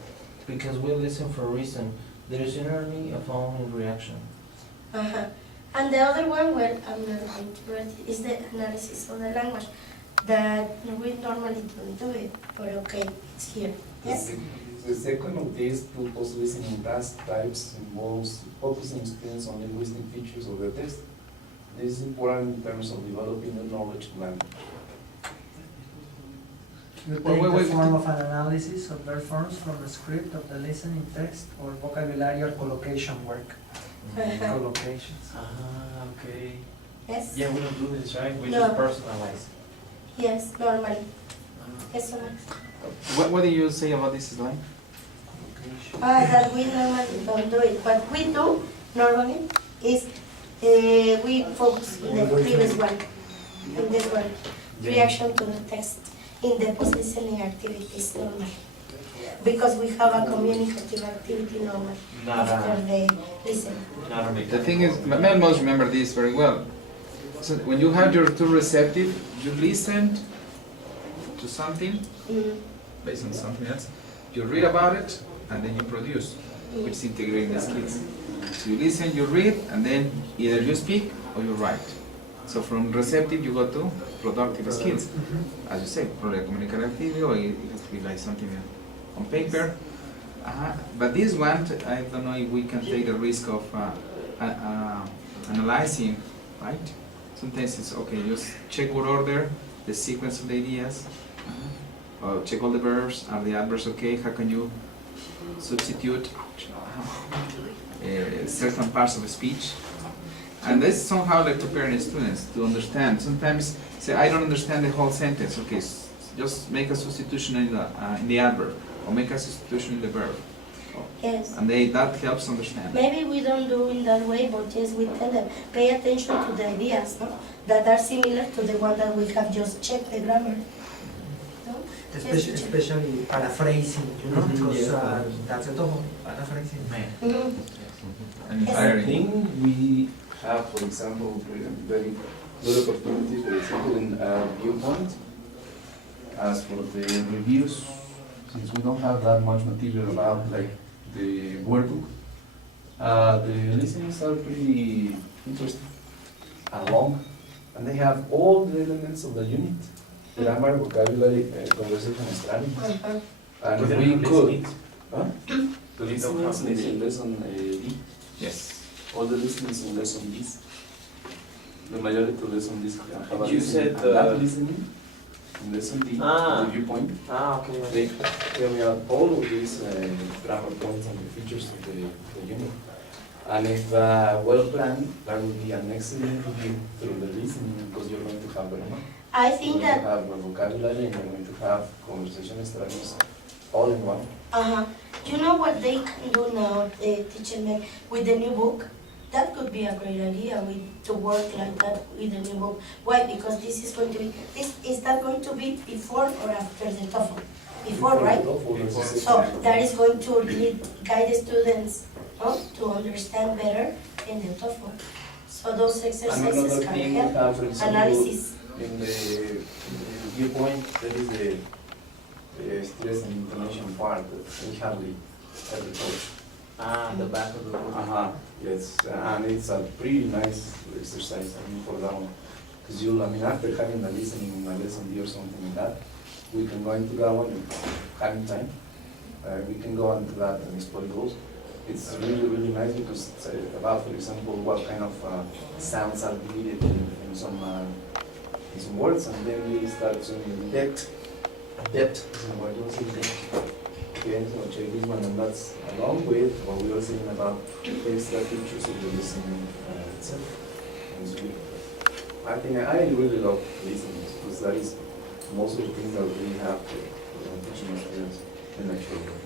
Because we listen for a reason. There is generally a following reaction. And the other one, well, I'm not going to read it, is the analysis of the language. That we normally don't do it, but okay, it's here. Yes? The second of these two post-listening task types involves focusing students on linguistic features of the text. This is important in terms of developing the knowledge of language. You take Wait, the form of an analysis of their forms from the script of the listening text or vocabulary or collocation work. Collocations. Ah, okay. Yes? Yeah, we don't do this, right? We No. just personalize. Yes, normally. Yes, Omar? What do you say about this slide? That we normally don't do it. What we do normally is we focus on the previous one, in this one, reaction to the text in the post-listening activities normally. Because we have a communicative activity normally after the listening. The thing is, Mel must remember this very well. So when you have your 2 receptive, you listened to something based on something else. You read about it, and then you produce, which is integrating the skills. So you listen, you read, and then either you speak or you write. So from receptive, you go to productive skills. As you say, probably a communicative activity, or it has to be like something on paper. But this one, I don't know if we can take the risk of analyzing, right? Sometimes it's okay, just check what order, the sequence of the ideas, check all the verbs, are the adverbs okay, how can you substitute certain parts of a speech. And that's somehow like preparing students to understand. Sometimes say, I don't understand the whole sentence. Okay, just make a substitution in the adverb, or make a substitution in the verb. Yes. And that helps understand. Maybe we don't do in that way, but yes, we tell them, pay attention to the ideas, no? That are similar to the one that we have just checked the grammar. No? Especially paraphrasing, you know, because Yeah. that's the top, paraphrasing. Mhm. And Yes. I inspiring. think we have, for example, very good opportunities, for example, in Viewpoint. As for the reviews, since we don't have that much material about like the workbook, the listenings are pretty interesting and long, and they have all the elements of the unit: grammar, vocabulary, conversation, and study. Uh-huh. And Do they we have could. listening? Huh? Do they don't Listenings have in lesson D. Yes. All the listenings in lesson B. The majority of lesson B have a You listening. said, And that listening in lesson D, Ah. the viewpoint, Okay. they carry out all of these grammar points and the features of the unit. And if well planned, that will be an excellent review through the listening, because you're going to have grammar. I You're think going that to have vocabulary, and you're going to have conversation strategies all in one. You know what they can do now, teacher Meg, with the new book? That could be a great idea to work like that with the new book. Why? Because this is going to be, is that going to be before or after the TOEFL? Before, right? So that is going to guide the students to understand better in the TOEFL. So those And exercises another can thing we help have, for example, analysis. in the viewpoint, there is the stress and intonation part that we hardly ever touch. The back of the book. Yes, and it's a pretty nice exercise, I mean, for that one. Because after having a listening in a lesson D or something like that, we can go into that one and having time. We can go into that and explore those. It's really, really nice because it's about, for example, what kind of sounds are needed in some words, and then we start showing depth. Depth is the word, also depth. Okay, so check this one, and that's along with what we were saying about extra features of the listening itself. And it's really, I think I really love listening because that is most of the things that we have to teaching students in actual work.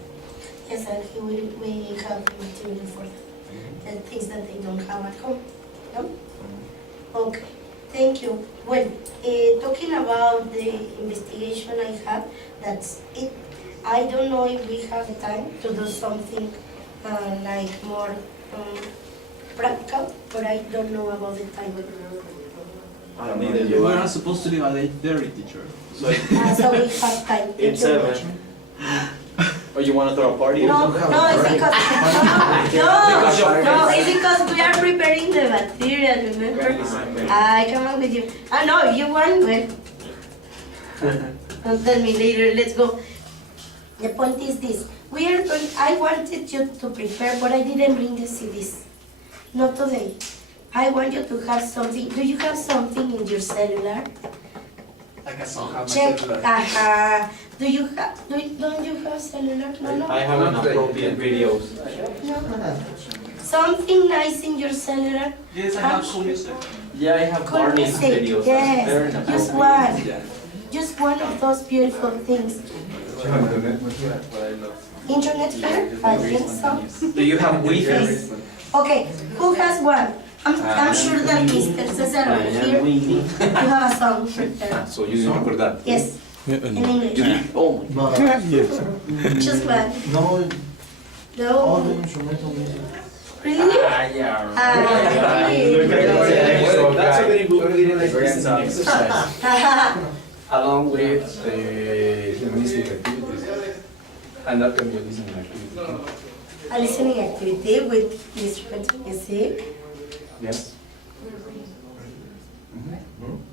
Yes, and we have material for them. The things that they don't have at home. No? Okay, thank you. Well, talking about the investigation I have, that's it. I don't know if we have the time to do something like more practical, but I don't know about the time. I don't know. We're not supposed to leave at 8:30, teacher. So we have time. Thank It's you 7. much. Or you want to throw a party? No, it's because no, it's because we are preparing the material. Remember? I come up with you. No, you want well. Don't tell me later. Let's go. The point is this: we are going. I wanted you to prepare, but I didn't bring the CDs. Not today. I want you to have something. Do you have something in your cellular? Like a song, have my Check. cellular. Do you have? Don't you have cellular? No. I have inappropriate videos. No. Something nice in your cellular. Yes, I have cool music. Yeah, I have Cool Barney's music, videos. yes. They're Just inappropriate. one. Yeah. Just one of those beautiful things. What I love. Internet here? I think so. Do you have Wi-Fi? Okay, who has one? I'm sure that Mr. Cesar over here, you have a song prepared. So you didn't for that? Yes, in English. Oh my God. Just one. No, all the No. instrumental music. Really? Yeah. Really? Well, that's a very good listening exercise, along with the linguistic activities. And that can be a listening activity. A listening activity with instrumental music. Yes.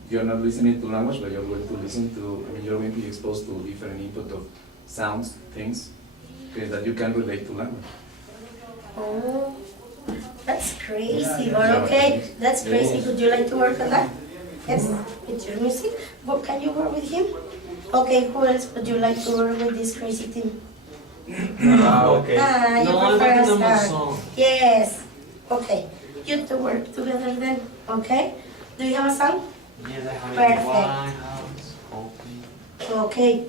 You're not listening to language, but you're going to listen to, you're going to be exposed to different input of sounds, things, okay, that you can relate to language. Oh, that's crazy, but okay, that's crazy. Would you like to work on that? Yes, with your music? But can you work with him? Okay, who else would you like to work with this crazy team? Okay. You No, I'm prefer working on my Star. song. Yes. Okay. you to work together then, okay? Do you have a song? Yes, I have Perfect. it. Winehouse, Coldplay. Okay.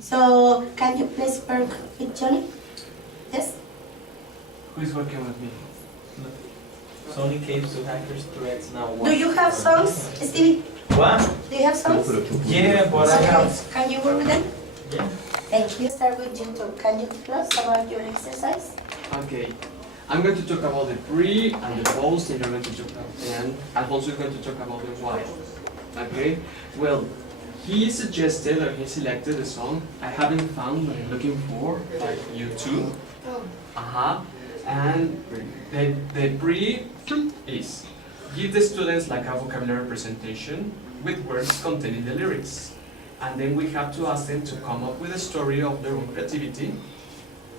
So, can you please work with Johnny? Yes? Who is working with me? Sony caves to hackers threats now. Do you have songs, Stevie? What? Do you have songs? Yeah, but I Okay. have. Can you work with them? Yeah. Thank you. Start with YouTube. Can you tell us about your exercise? Okay. I'm going to talk about the pre and the post, and you're going to talk and Alfonso is going to talk about the why. Okay? Well, he suggested or he selected a song I haven't found what I'm looking for, like YouTube. And the pre is give the students like a vocabulary presentation with words containing the lyrics. And then we have to ask them to come up with a story of their own creativity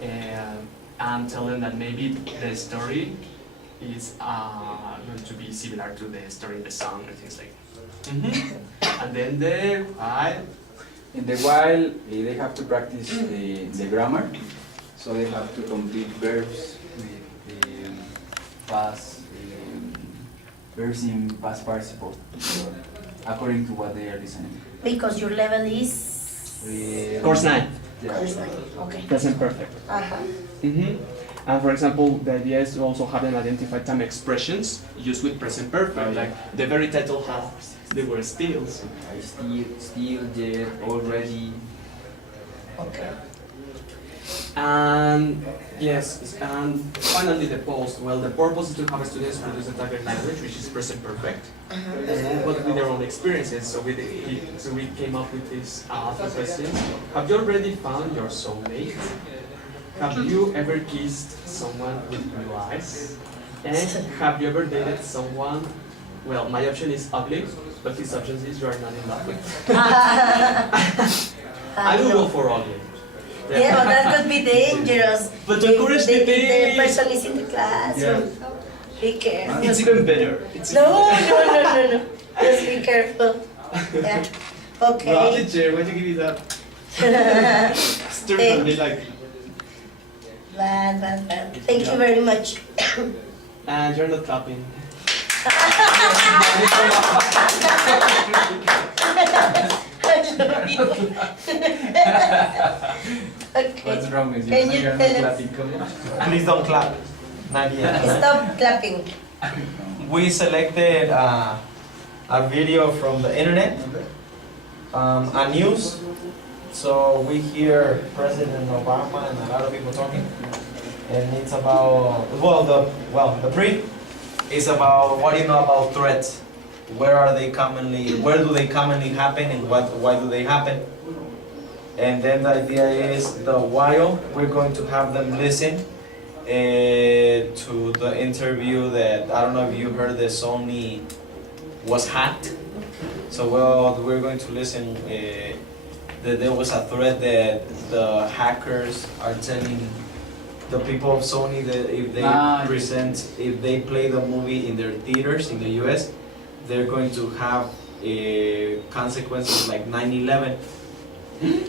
and tell them that maybe the story is going to be similar to the story in the song and things like that. And then the why. In the while, they have to practice the grammar, so they have to complete verbs with the past, verbs in past participle, according to what they are listening. Because your level is... Course 9. Yeah. Course 9. Okay. Present perfect. And for example, the idea is to also have them identify time expressions used with present perfect. Like the very title has the word still. So. I still, yet, already. Okay. And yes, and finally the post. Well, the purpose is to have students produce a target language, which is present perfect, but with their own experiences. So we came up with these three questions. Have you already found your soulmate? Have you ever kissed someone with blue eyes? And have you ever dated someone? Well, my option is ugly, but his option is you are not in love with. I will go for ugly. Yeah, but that could be dangerous. But to encourage the The date. person is in the classroom. Be careful. It's even better. No. Just be careful. Yeah. Okay. No, teacher, why'd you give me that? Stir me like. Bad. Thank you very much. And you're not clapping. Okay. What's wrong with you? Can you You're not tell us? clapping, come on. Please don't clap. Not yet. Stop clapping. We selected a video from the internet, a news. So we hear President Obama and a lot of people talking, and it's about the brief is about what do you know about threats. Where do they commonly happen, and why do they happen? And then the idea is while we're going to have them listen to the interview that, I don't know if you heard, that Sony was hacked. So we're going to listen that there was a threat that the hackers are telling the people of Sony that if they play the movie in their theaters in the US, they're going to have consequences like 9/11.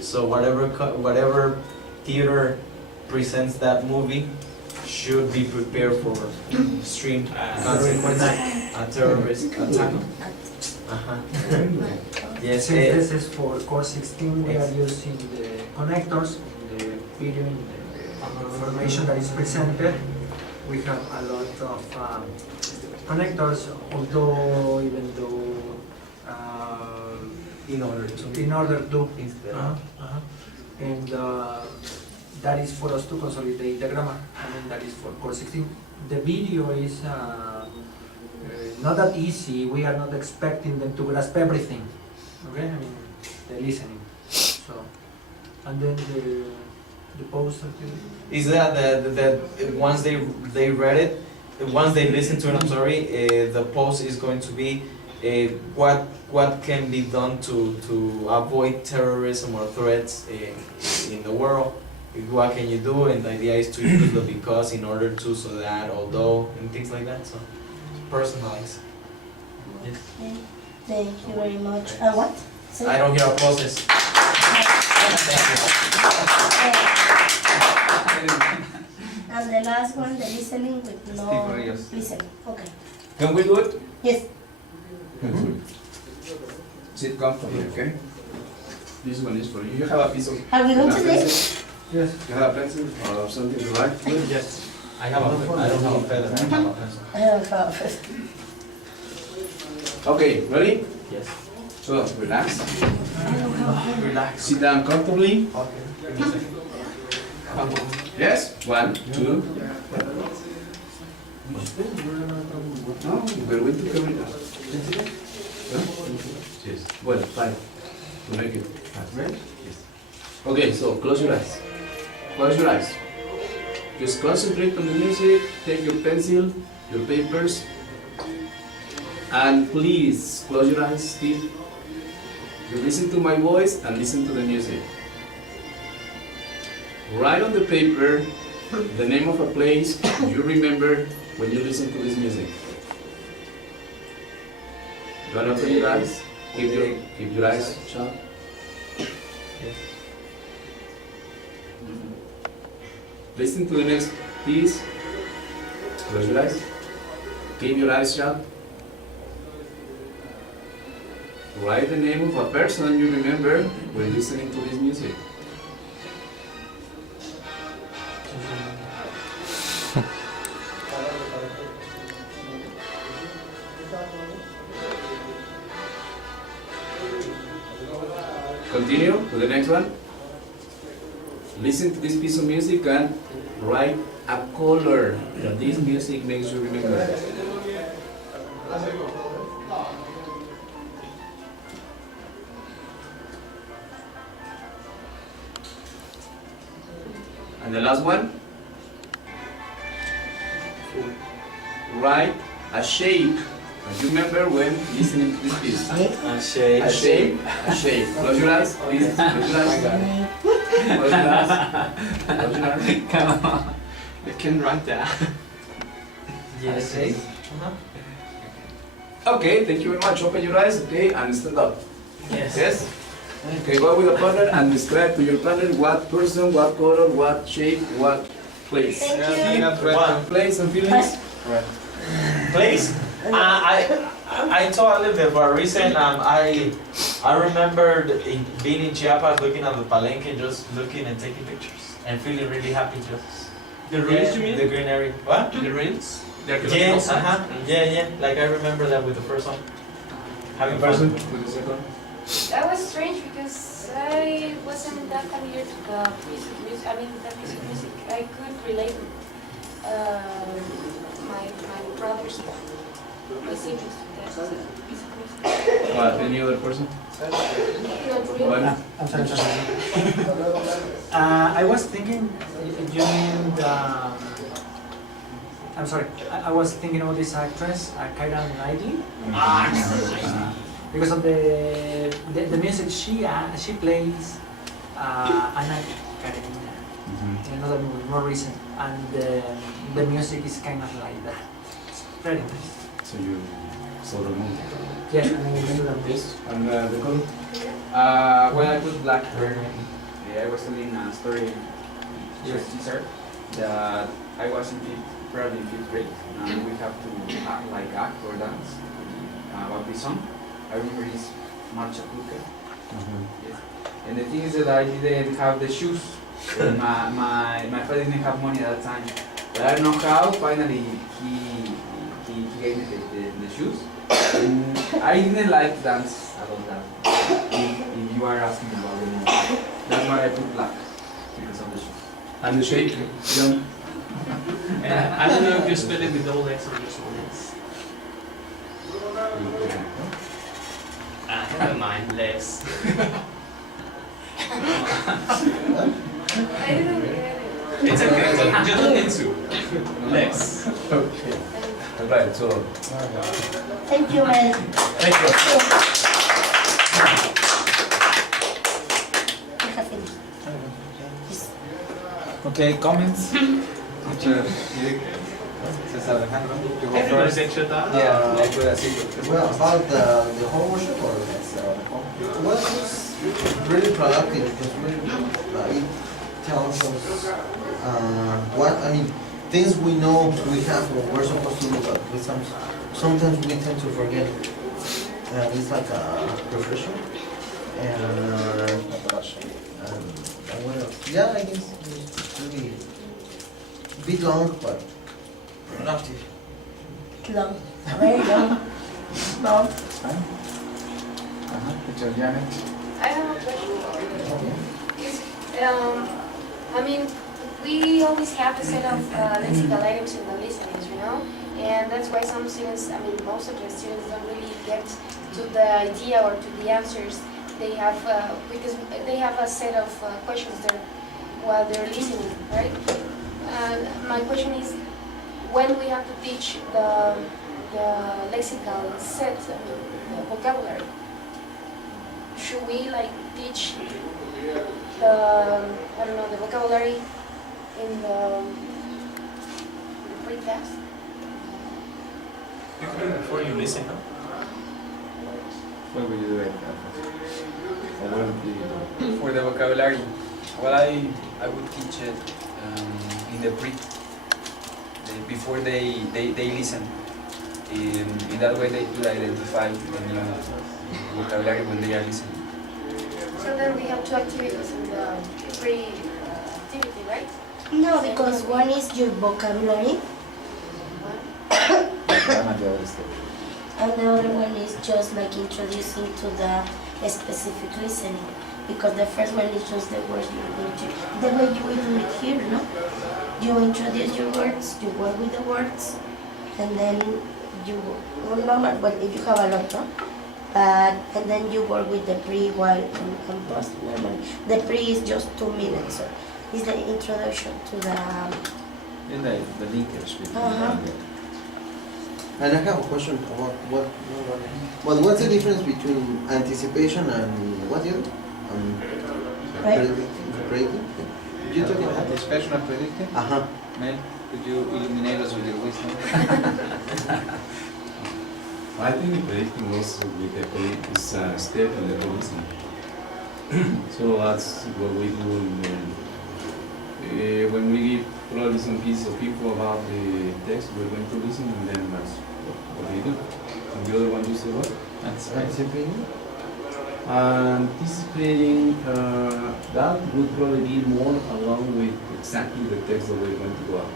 So whatever theater presents that movie should be prepared for extreme consequences, a terrorist attack. Yes. Since this is for course 16, we are using the connectors, the video, the information that is presented. We have a lot of connectors, even though in order to and that is for us to consolidate the grammar. That is for course 16. The video is not that easy. We are not expecting them to grasp everything. Okay, the listening. So, and then the post is that once they read it, once they listen to it, I'm sorry, the post is going to be what can be done to avoid terrorism or threats in the world. What can you do? And the idea is to use the because in order to, so that, although, and things like that. So personalize. Yes. Thank you very much. And what? I don't hear applauses. And the last one, the listening with no Steve Rios. listening. Okay. Can we do it? Yes. Sit comfortably, okay? This one is for you. You have a piece of. Are we going to pencil? this? Yes. You have a pencil or something to write with? Yes. I have a, I don't have a pen, I have a pencil. I don't know. Okay, ready? Yes. So, relax. Relax. Sit down comfortably. Okay. Give me a second. Yes? 1, 2. No, we're going to carry that. Yes. Well, 5. To make it fast. Yes. Okay, so close your eyes. Close your eyes. Just concentrate on the music. Take your pencil, your papers, and please close your eyes, Steve. You listen to my voice and listen to the music. Write on the paper the name of a place you remember when you listen to this music. You wanna open your eyes? Keep your eyes shut. Listen to the next piece. Close your eyes. Keep your eyes shut. Write the name of a person you remember when listening to this music. Continue to the next one. Listen to this piece of music and write a color that this music makes you remember. And the last one, write a shape that you remember when listening to this piece. And shake. A shape, a shape. Close your eyes, please. Close your eyes. Close your eyes. Close your eyes. Come on. You can write that. Yes. Okay, thank you very much. Open your eyes, okay, and stand up. Yes. Yes? Okay, go with the partner and describe to your partner what person, what color, what shape, what place. Thank you. One. Place and feelings? Place? I told a little bit about recent. I remembered being in Chiapas, looking at the palenque, just looking and taking pictures, and feeling really happy. Just The ruins, you mean? the greenery. What? The ruins? The Yeah, archaeological sites? yeah. Like I remember that with the first one. Having Person fun. with the second? That was strange because I wasn't that familiar to the piece of music. I mean, that piece of music. I could relate my brother's my siblings to that piece of music. What, any other person? Not really. One? I'm sorry. I was thinking, you mean the, I'm sorry, I was thinking of this actress, Keira Knightley. Because of the music she plays, Anna Karenina, in another movie, more recent, and the music is kind of like that. It's very nice. So you saw the movie? Yes, I mean, the Yes. And the color? When I put Blackbird, I was telling a story just teaser that I was in probably in 5th grade, and we have to act or dance about this song. I remember it's Marcha Kuka. Yes. And the thing is that I didn't have the shoes. my father didn't have money at that time. But I don't know how, finally he gave me the shoes. And I didn't like to dance about that. If you are asking about the music. That's why I put black, because of the shoes. And the shape? John? I don't know if you spell it with double X or just one X. Never mind, legs. I didn't get it. It's okay, just look into legs. Okay. Alright, so. Thank you, man. Thank you. I have finished. Yes. Okay, comments? Teacher Cesar Alejandro, you go Everybody first. said shut up. Yeah, I could así. Well, about the home worship or well, it was really productive because it tells us what, I mean, things we know we have or we're supposed to look at, but sometimes we tend to forget. It's like a refresher. And what else? Yeah, I guess it's really a bit long, but productive. Long, very long. Long. Teacher Janet. I have a question. I mean, we always have a set of lexical items in the listenings, you know? And that's why some students, I mean, most of the students don't really get to the idea or to the answers they have, because they have a set of questions there while they're listening, right? My question is, when we have to teach the lexical set, I mean, the vocabulary, should we like teach the, I don't know, the vocabulary in the pre-test? You can before you listen, no? What will you do it? Or what would you do? For the vocabulary, well, I would teach it in the before they listen. In that way, they could identify the new vocabulary when they are listening. So then we have two activities in the pre-activity, right? No, because one is your vocabulary, and the other one is just like introducing to the specific listening. Because the first one is just the words you're going to, the way you will do it here, no? You introduce your words, you work with the words, and then you, well, if you have a lot, no? And then you work with the pre, while, and post normally. The pre is just 2 minutes, so it's the introduction to the, In the linkage between And I have a question about what's the difference between anticipation and what the other? Right. Predicting? You talking about? anticipation and predicting. Uh-huh. Mel, could you illuminate us with your wisdom? I think the predicting also with the predicting is a step in the listening. So that's what we do when we give probably some pieces of info about the text, we're going to listen and then that's what they do. And the other one you say what? Anticipating. Anticipating, that would probably be more along with exactly the text that we're going to go out.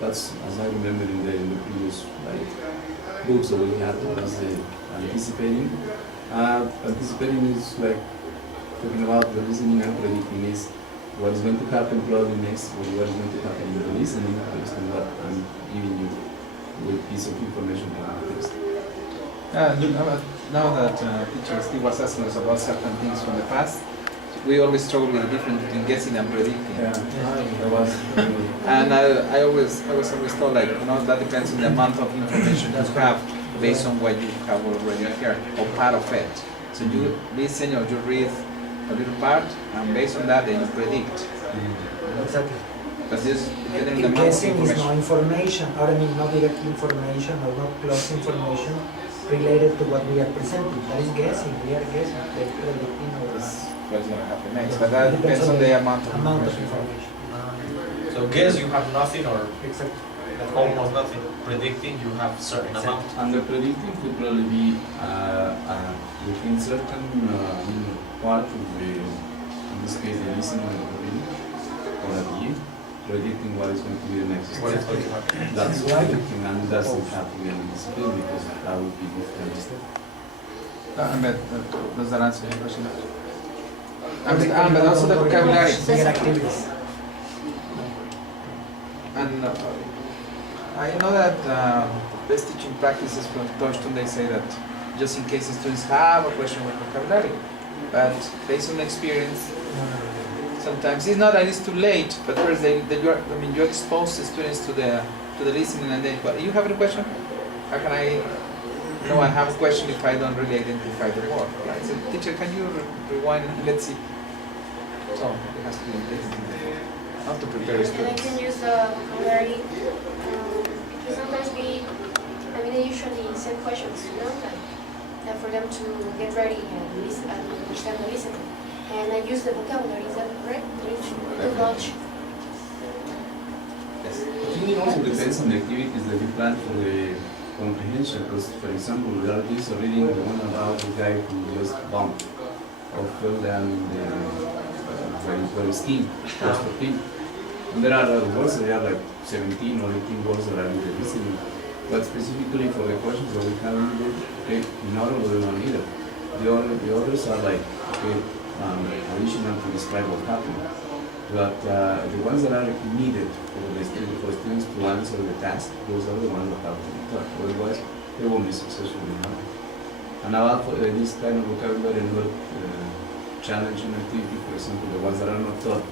That's, as I remember in the previous books that we had, that's the anticipating. Anticipating is like talking about the listening, and predicting is what is going to happen probably next, or what is going to happen in the listening based on what I'm giving you with piece of information from the text. Now that teacher Steve was asking us about certain things from the past, we always struggle with the difference between guessing and predicting. That was And I was always told, like, that depends on the amount of information you have based on what you have already heard, or part of it. So you listen or you read a little part, and based on that, then you predict. Exactly. Because this, depending on the amount of Guessing is no information. information, or I mean, not direct information or not close information related to what we are presenting. That is guessing. We are guessing. We're predicting or That's what's going to happen next. But that depends on the amount of information. information. So guess you have nothing or Exactly. almost nothing. Predicting you have certain amount. And the predicting could probably be within certain part of the, in this case, the listening or the reading, or at the end, predicting what is going to be the next What is step. going to happen. That's predicting, and doesn't have to be anticipated because that would be different step. Ahmed, does that answer your question? Ahmed, also the vocabulary. Second activities. And I know that best teaching practices from Touchstone, they say that just in case the students have a question with vocabulary, but based on experience, sometimes it's not that it's too late, but first you expose the students to the listening, and then, but you have a question? How can I know I have a question if I don't really identify the word? Right? So, teacher, can you rewind and let's see? So it has to be how to prepare And I students. can use the vocabulary because sometimes they usually send questions, like, and for them to get ready and listen and understand the listening. and I use the vocabulary. Is that correct? Too much. I think it also depends on the activities that you plan for the comprehension, because for example, we are just reading the one about the guy who just bumped or fell down in the very scheme, first of him. And there are other words, there are like 17 or 18 words that are in the listening. But specifically for the questions that we have in there, okay, not all of them are needed. The others are like, okay, additional to describe what happened. But the ones that are needed for students to answer the task, those are the ones that have to be taught. Otherwise, they won't be successful enough. And about this kind of vocabulary, another challenging activity, for example, the ones that are not taught,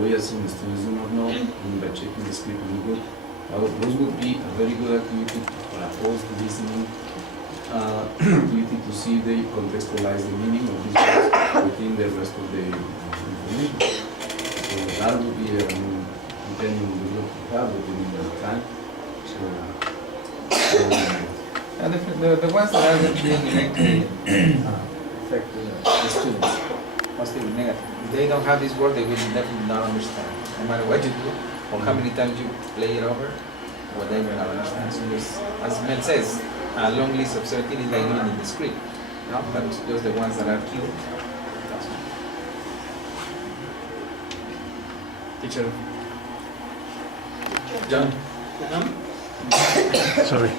we as students do not know, and by checking the script in the book, those would be a very good activity for a post-listening activity to see they contextualize the meaning of these words within the rest of the information. So that would be, depending on the group you have, depending on the time. So, And the ones that are going to be directly affect the students, positive and negative. If they don't have this word, they will definitely not understand. No matter what you do, or how many times you play it over, or they will not understand. So there's, as Mel says, a long list of 17 is like even in the script. No? But just the ones that are killed. Teacher. John. Sorry.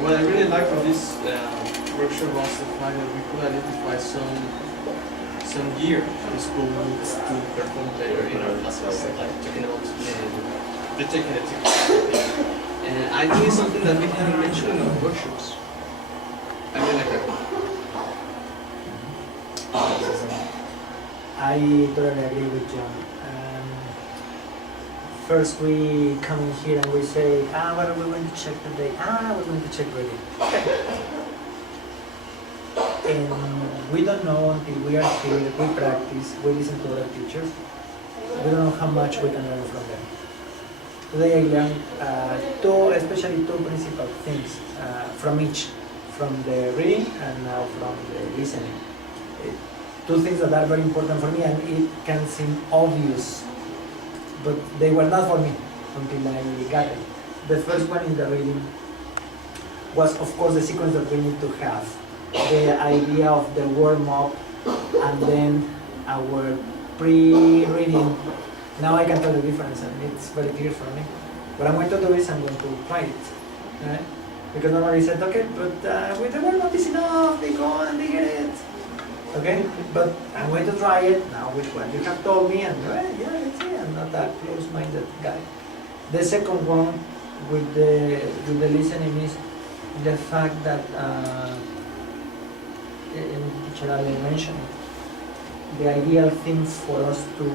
What I really liked from this workshop was the fact that we could identify some gear the school needs to perform better in our classes, like talking about detecting the technique. And I think it's something that we haven't mentioned in our workshops. I really like that one. I totally agree with John. First we come in here and we say, what are we going to check today? We're going to check reading. And we don't know until we are here, we practice, we listen to other teachers. We don't know how much we can learn from them. Today I learned especially two principal things from each, from the reading and now from the listening. Two things that are very important for me, and it can seem obvious, but they were not for me until I got it. The first one in the reading was, of course, the sequence that we need to have. The idea of the warm-up and then our pre-reading. Now I can tell the difference and it's very clear for me. What I'm going to do is I'm going to try it. Right? Because normally I said, okay, but with the warm-up is enough, they go and they get it. Okay, but I'm going to try it now with what you have told me, and yeah, let's see, I'm not that close-minded guy. The second one with the listening is the fact that, Teacher Allen mentioned it, the ideal thing for us to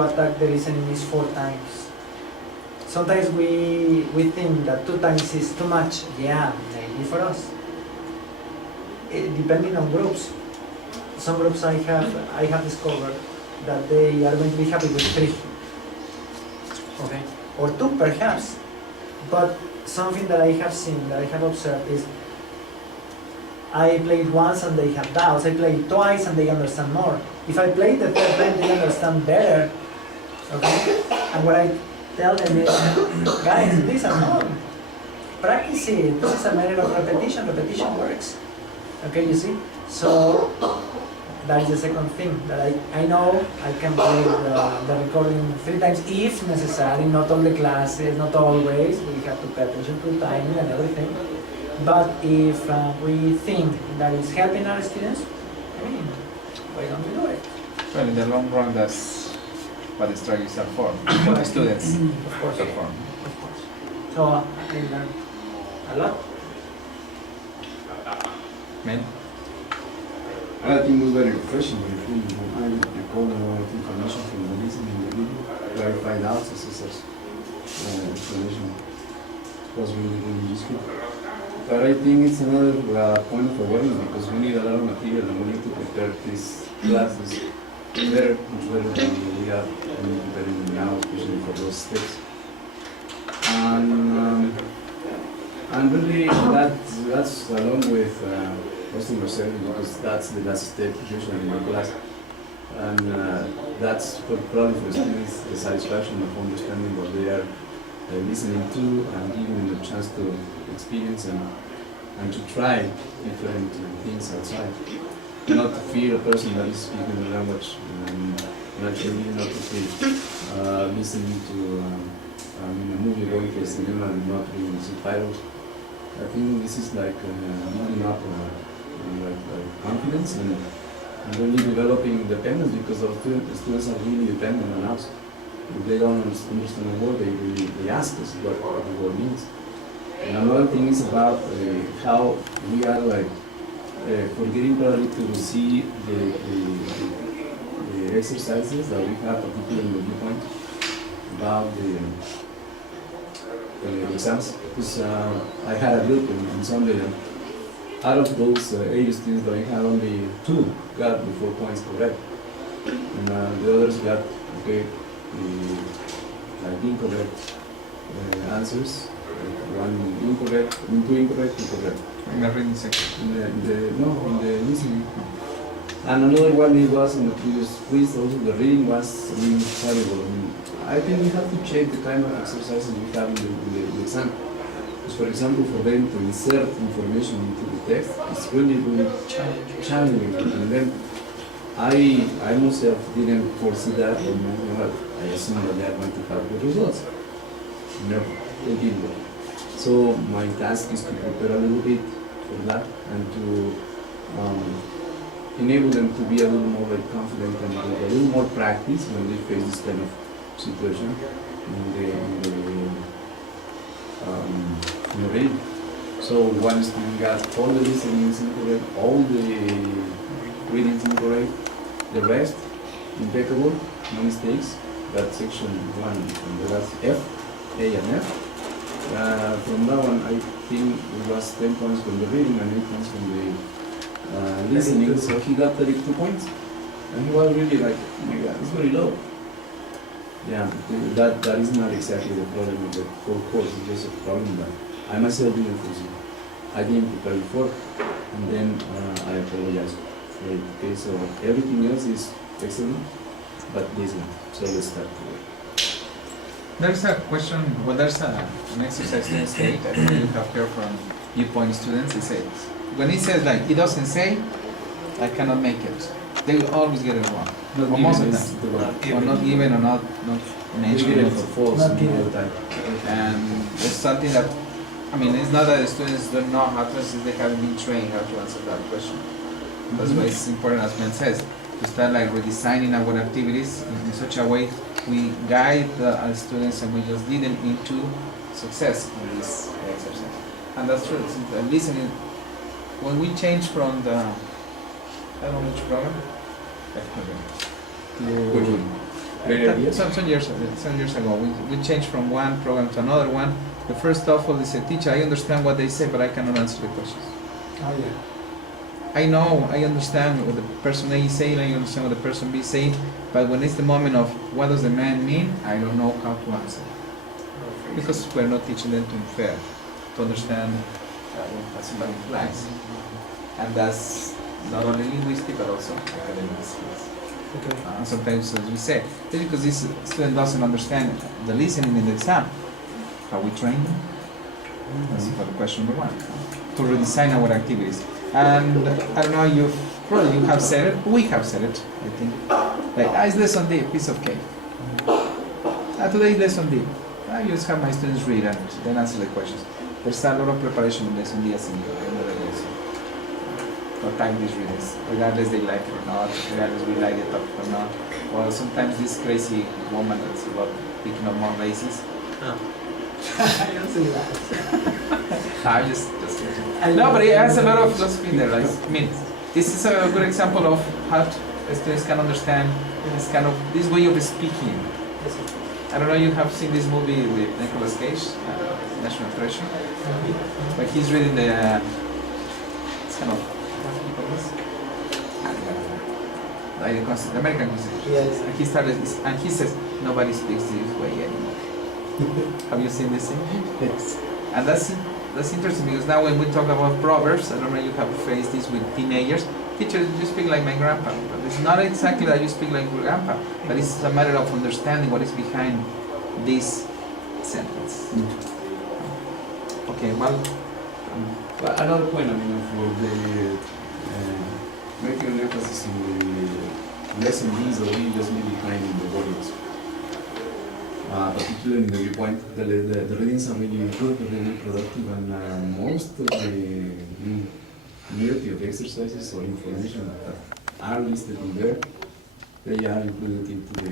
attack the listening is 4 times. Sometimes we think that 2 times is too much. Yeah, maybe for us. Depending on groups, some groups I have discovered that they are going to be happy with 3, okay, or 2 perhaps. But something that I have seen, that I have observed is, I played once and they have doubts. I played twice and they understand more. If I play the 3rd time, they understand better. Okay, and what I tell them is, guys, these are not. Practice it. This is a matter of repetition. Repetition works. Okay, you see? So that is the second thing that I know I can play the recording 3 times if necessary, not all the classes, not always. We have to pay attention to timing and everything. But if we think that is helping our students, I mean, why don't we do it? Well, in the long run, that's what the strategies are for the students. Of course. Of course. So I learned a lot. Men? I think it was very refreshing. I recall a lot of information from the listening, the video, clarified doubts, explanation. It was really, really useful. But I think it's another point of awareness because we need a lot of material and we need to prepare these classes better, much better than we are preparing now, especially for those steps. And And really, that's along with customer service, because that's the last step usually in the class. And that's probably for students the satisfaction of understanding what they are listening to and giving them a chance to experience and to try different things outside. Not to fear a person that is speaking the language, naturally not to fear listening to a movie going to a cinema and not reading subtitles. I think this is like building up like confidence and really developing independence, because the students are really dependent on us. If they don't understand the word, they ask us what the word means. And another thing is about how we are like forgetting probably to see the exercises that we have, particularly in the viewpoint, about the exams. Because I had a look on Sunday, and out of those 80 students, I had only 2 got the 4 points correct, and the others got okay, like incorrect answers. One incorrect, 2 incorrect, 2 correct. In the reading section. In the listening. And another one it was in the previous quiz. Also, the reading was really terrible. I think we have to check the kind of exercises we have in the exam. Because, for example, for them to insert information into the text, it's really challenging. And then I myself didn't foresee that, and I assumed that they are going to have good results. No, they didn't. So my task is to prepare a little bit for that and to enable them to be a little more like confident and a little more practice when they face this kind of situation in the reading. So one student got all the listenings incorrect, all the readings incorrect, the rest impeccable, no mistakes. That's section 1, and that's F, A and F. From that one, I think it was 10 points from the reading and 8 points from the listening, so he got 32 points. And he was really like, oh my god, it's very low. Yeah, that is not exactly the problem with the whole course, it's just a problem that I myself didn't foresee. I didn't prepare before, and then I apologize for it. Okay, so everything else is excellent, but this one. So let's start today. There's a question, well, there's an exercise in state, I think you have heard from viewpoint students, it says, when it says like, it doesn't say, I cannot make it. They will always get it wrong. Or most of them. Or not given or not mentioned. They get it for false all the time. And it's something that, I mean, it's not that the students don't know how to answer, they haven't been trained how to answer that question. That's why it's important, as Ben says, to start like redesigning our activities in such a way we guide our students and we just lead them into success in this exercise. And that's true. Listening, when we change from the, I don't know which program, some years ago, we changed from one program to another one. The first TOEFL, they said, teacher, I understand what they say, but I cannot answer the questions. Oh, yeah. I know, I understand what the person A is saying, I understand what the person B is saying, but when it's the moment of what does the man mean, I don't know how to answer. Because we're not teaching them to infer, to understand what somebody implies. And that's not only linguistic, but also academic skills. Okay. Sometimes, as we say, just because this student doesn't understand the listening in the exam, how we train them? That's for the question number 1. To redesign our activities. And I don't know, you have said it, we have said it, I think. Like, it's lesson D, piece of cake. Today is lesson D. I just have my students read and then answer the questions. There's a lot of preparation in lesson D as in another lesson. For time these readings, regardless they like it or not, regardless we like it or not. Well, sometimes this crazy woman that's about picking up more races. I don't see that. I just no, but it has a lot of philosophy in there. Like, I mean, this is a good example of how students can understand this way of speaking. I don't know, you have seen this movie with Nicolas Cage, National Treasure. But he's reading the it's kind of like the American Constitution. Yes. And he says nobody speaks this way anymore. Have you seen this thing? Yes. And that's that's interesting because now when we talk about proverbs, I don't know if you have faced this with teenagers. Teachers, you speak like my grandpa, but it's not exactly that you speak like your grandpa, but it's a matter of understanding what is behind this sentence. Okay, well, But another point, I mean, for the making an emphasis on the lesson B's or we just leave behind in the volumes. Particularly in the viewpoint, the readings are really good, really productive, and most of the majority of exercises or information that are listed in there, they are included into the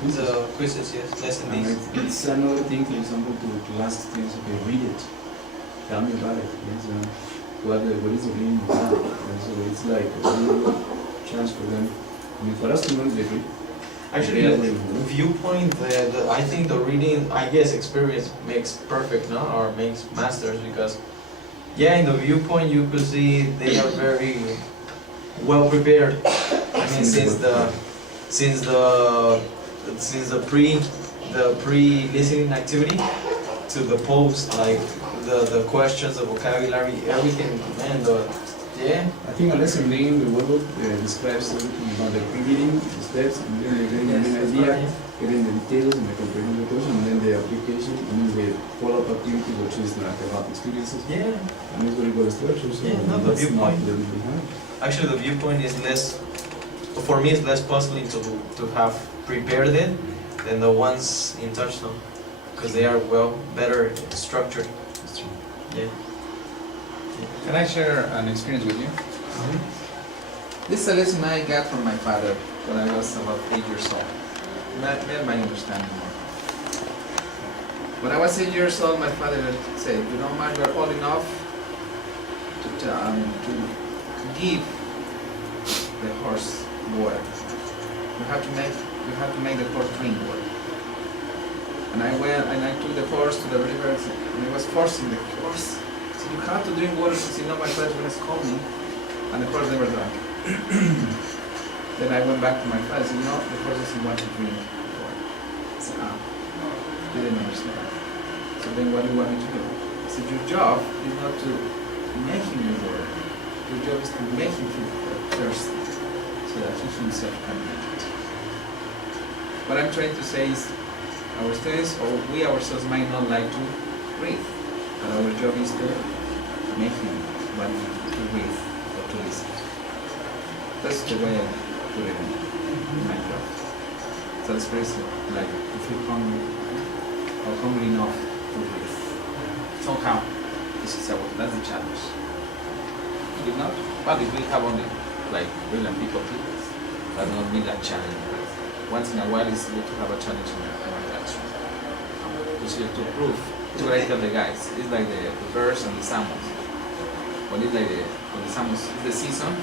quizzes. The quizzes, yes, lesson And D's. it's another thing, for example, to ask students, okay, read it. Tell me about it. Yes, what is the reading about? And so it's like a real chance for them. I mean, for us to know they read. Actually, They are the reading. viewpoint, I think the reading, I guess experience makes perfect, no? Or makes masters, because, yeah, in the viewpoint you could see they are very well prepared. I mean, since the pre-listening activity to the post, like the questions, the vocabulary, everything, man, yeah. I think a lesson being the word describes everything about the pre-reading, the steps, and then the getting an idea, getting the details and the comprehension of the question, and then the application, and then the follow-up activity, which is like about experiences. Yeah. And it's very good structure, so Yeah, no, the that's not viewpoint. really behind. Actually, the viewpoint is less, for me, it's less puzzling to have prepared it than the ones in Touchstone, because they are better structured. That's true. Yeah. can I share an experience with you? This is a lesson I got from my father when I was about 8 years old. Made my understanding more. When I was 8 years old, my father said, you know, man, you're old enough to give the horse water. You have to make the horse drink water. And I went and I took the horse to the river and I was forcing the horse. So you have to drink water because you know my father's gonna scold me. And the horse never drank. Then I went back to my father and said, no, the horse doesn't want to drink water. I said, you didn't understand. So then what do you want me to do? I said, your job is not to make him drink water. Your job is to make him feel thirsty so that he himself can drink it. What I'm trying to say is our students or we ourselves might not like to read, but our job is to make him want to read or to listen. That's the way I put it in my job. So it's very simple, like if you're hungry or hungry enough to read. Somehow, that's the challenge. If not, but if we have only like brilliant people, that will not be that challenge. Once in a while it's good to have a challenge in our classroom. To prove, it's what I tell the guys. It's like the bears and the salmons. When it's like when the salmons is the season,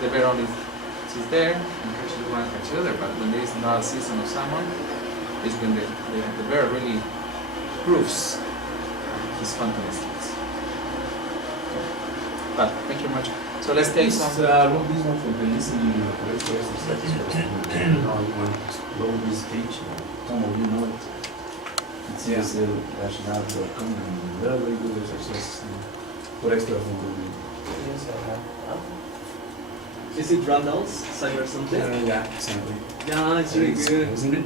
the bear only is there and catches one and catches the other. But when there is not a season of salmon, it's when the bear really proves his hunting instincts. But thank you very much. So let's take some. This one for the listening exercises. Now you want to load this page. Some of you know it. It's ESL-lab.com and there are very good exercises for extra homework. Yes, I have. Is it Randall's cyber something? Yeah, exactly. Yeah, it's really good. Isn't it?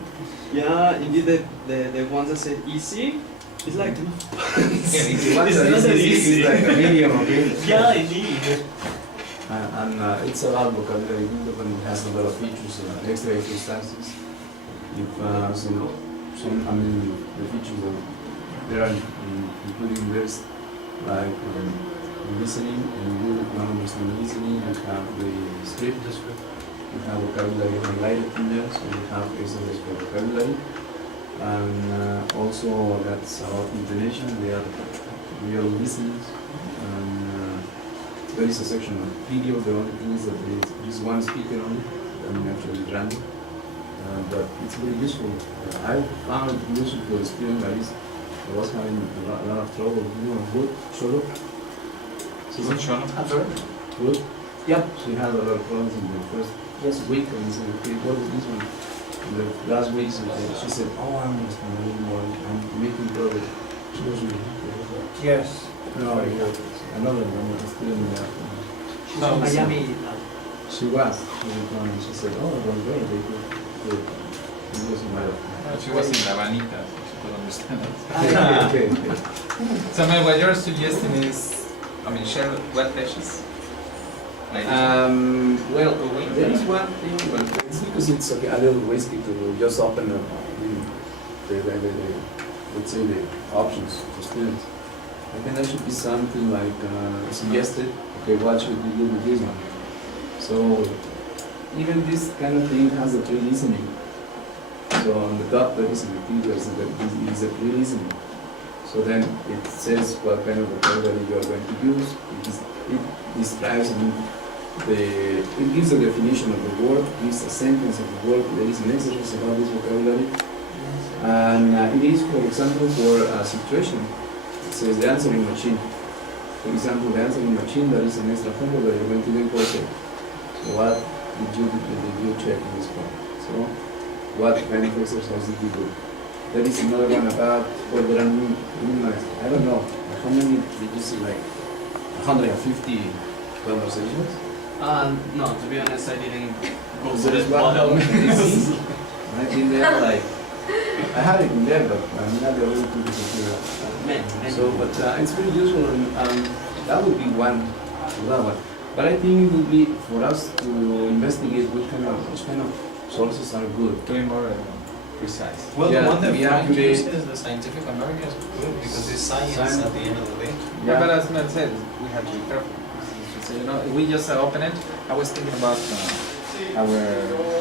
Yeah, indeed the ones that said easy, it's like It's not that easy, easy. it's like a medium, okay? yeah, indeed. And it's a lot of vocabulary build-up and it has a lot of features, extra circumstances. If some, I mean, the features that there are including this, like listening, and you want to understand listening, you have the script, you have vocabulary highlighted in there, so you have exercise for vocabulary. And also that's about intonation, they are real listeners. And there is a section of video, the only thing is that there is one speaker on it, I mean actually random. But it's very useful. I found it useful for the student that I was having a lot of trouble. You know, good, solo. Good, solo. Good. Yep. She had a lot of problems in the first week, and said, okay, what is this one? And the last week, she said, oh, I'm understanding a little more. I'm making progress. She was really happy. Yes. No, another one, a student there. She's from Miami. She was and she said, oh, it was great, they could, it was a matter of. She was in La Vanita, so she could understand us. Okay, okay. So, man, what you're suggesting is, I mean, share web pages? Like Well, there is one thing, but it's because it's okay, a little risky to just open let's say the options for students. I think there should be something like suggested, okay, what should we do with this one? So even this kind of thing has a pre-listening. So on the top there is a is a pre-listening. So then it says what kind of vocabulary you are going to use. It describes it gives a definition of the word, gives a sentence of the word, there is an exercise about this vocabulary. And it is, for example, for a situation. It says the answering machine. For example, the answering machine, there is an extra homework that you're going to do for it. So what did you check in this part? So what kind of exercise did you do? There is another one about, well, there are I don't know, how many did you see, like 150 conversations? No, to be honest, I didn't go to So the there's one bottom. I've been there, like, I had it in there, but I'm not able to figure out. Many. So, but it's very useful, and that would be one. But I think it would be for us to investigate which kind of sources are good. to be more precise. Well, Yeah, the one that we Frank actually- uses, the Scientific American, is good because it's science at the end of the day. Yeah, but as Mel said, we have to be careful. So, you know, we just open it. I was thinking about our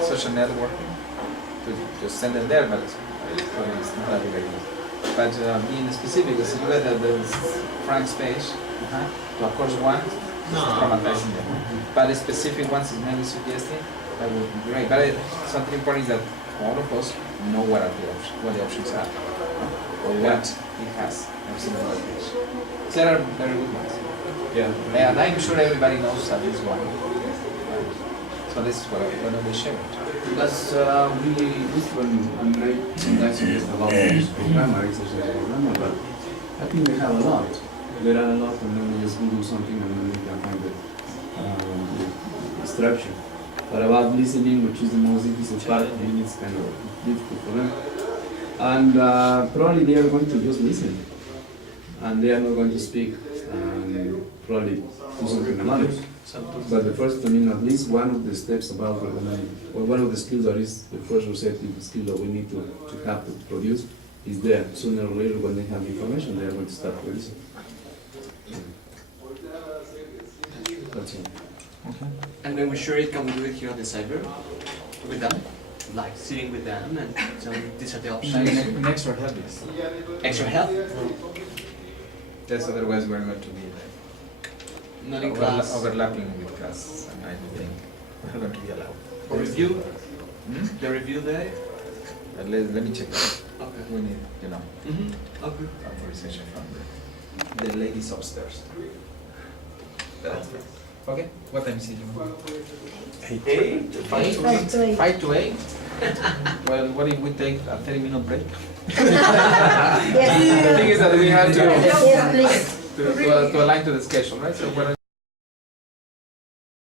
social networking to just send it there, but probably it's not that good. But being specific, as you read the Frank's page, to of course one, traumatizing them. But the specific ones is maybe suggesting, that would be great. But something important is that all of us know what the options are, or what it has. Every single web page. So there are very good ones. Yeah. And I'm sure everybody knows at least one. So this is what we share it. Because this one, I sometimes suggest about this programmer, exercise programmer, but I think they have a lot. There are a lot, and then they just Google something and then they can find the structure. But about listening, which is the most difficult part, I think it's kind of difficult for them. And probably they are going to just listen. And they are not going to speak, and probably do something about it. But the first, I mean, at least one of the steps about recognizing, or one of the skills that is the first receptive skill that we need to have to produce is there. Sooner or later, when they have information, they are going to start producing. That's it. Okay. And when we share it, can we do it here at the cyber with them? Like sitting with them and tell them these are the options. An extra help is. Extra help? Yes, otherwise we're going to be Not in class. overlapping with class, and I don't think we're going to be allowed. For review? Hmm? The review day? Let me check that. Okay. We need, Okay. authorization from the ladies upstairs. That's right. Okay, what time is it? 8? 5 to 8? Well, what if we take a 30-minute break? Yes. The thing is that we have Yes, please. to align to the schedule, right? So what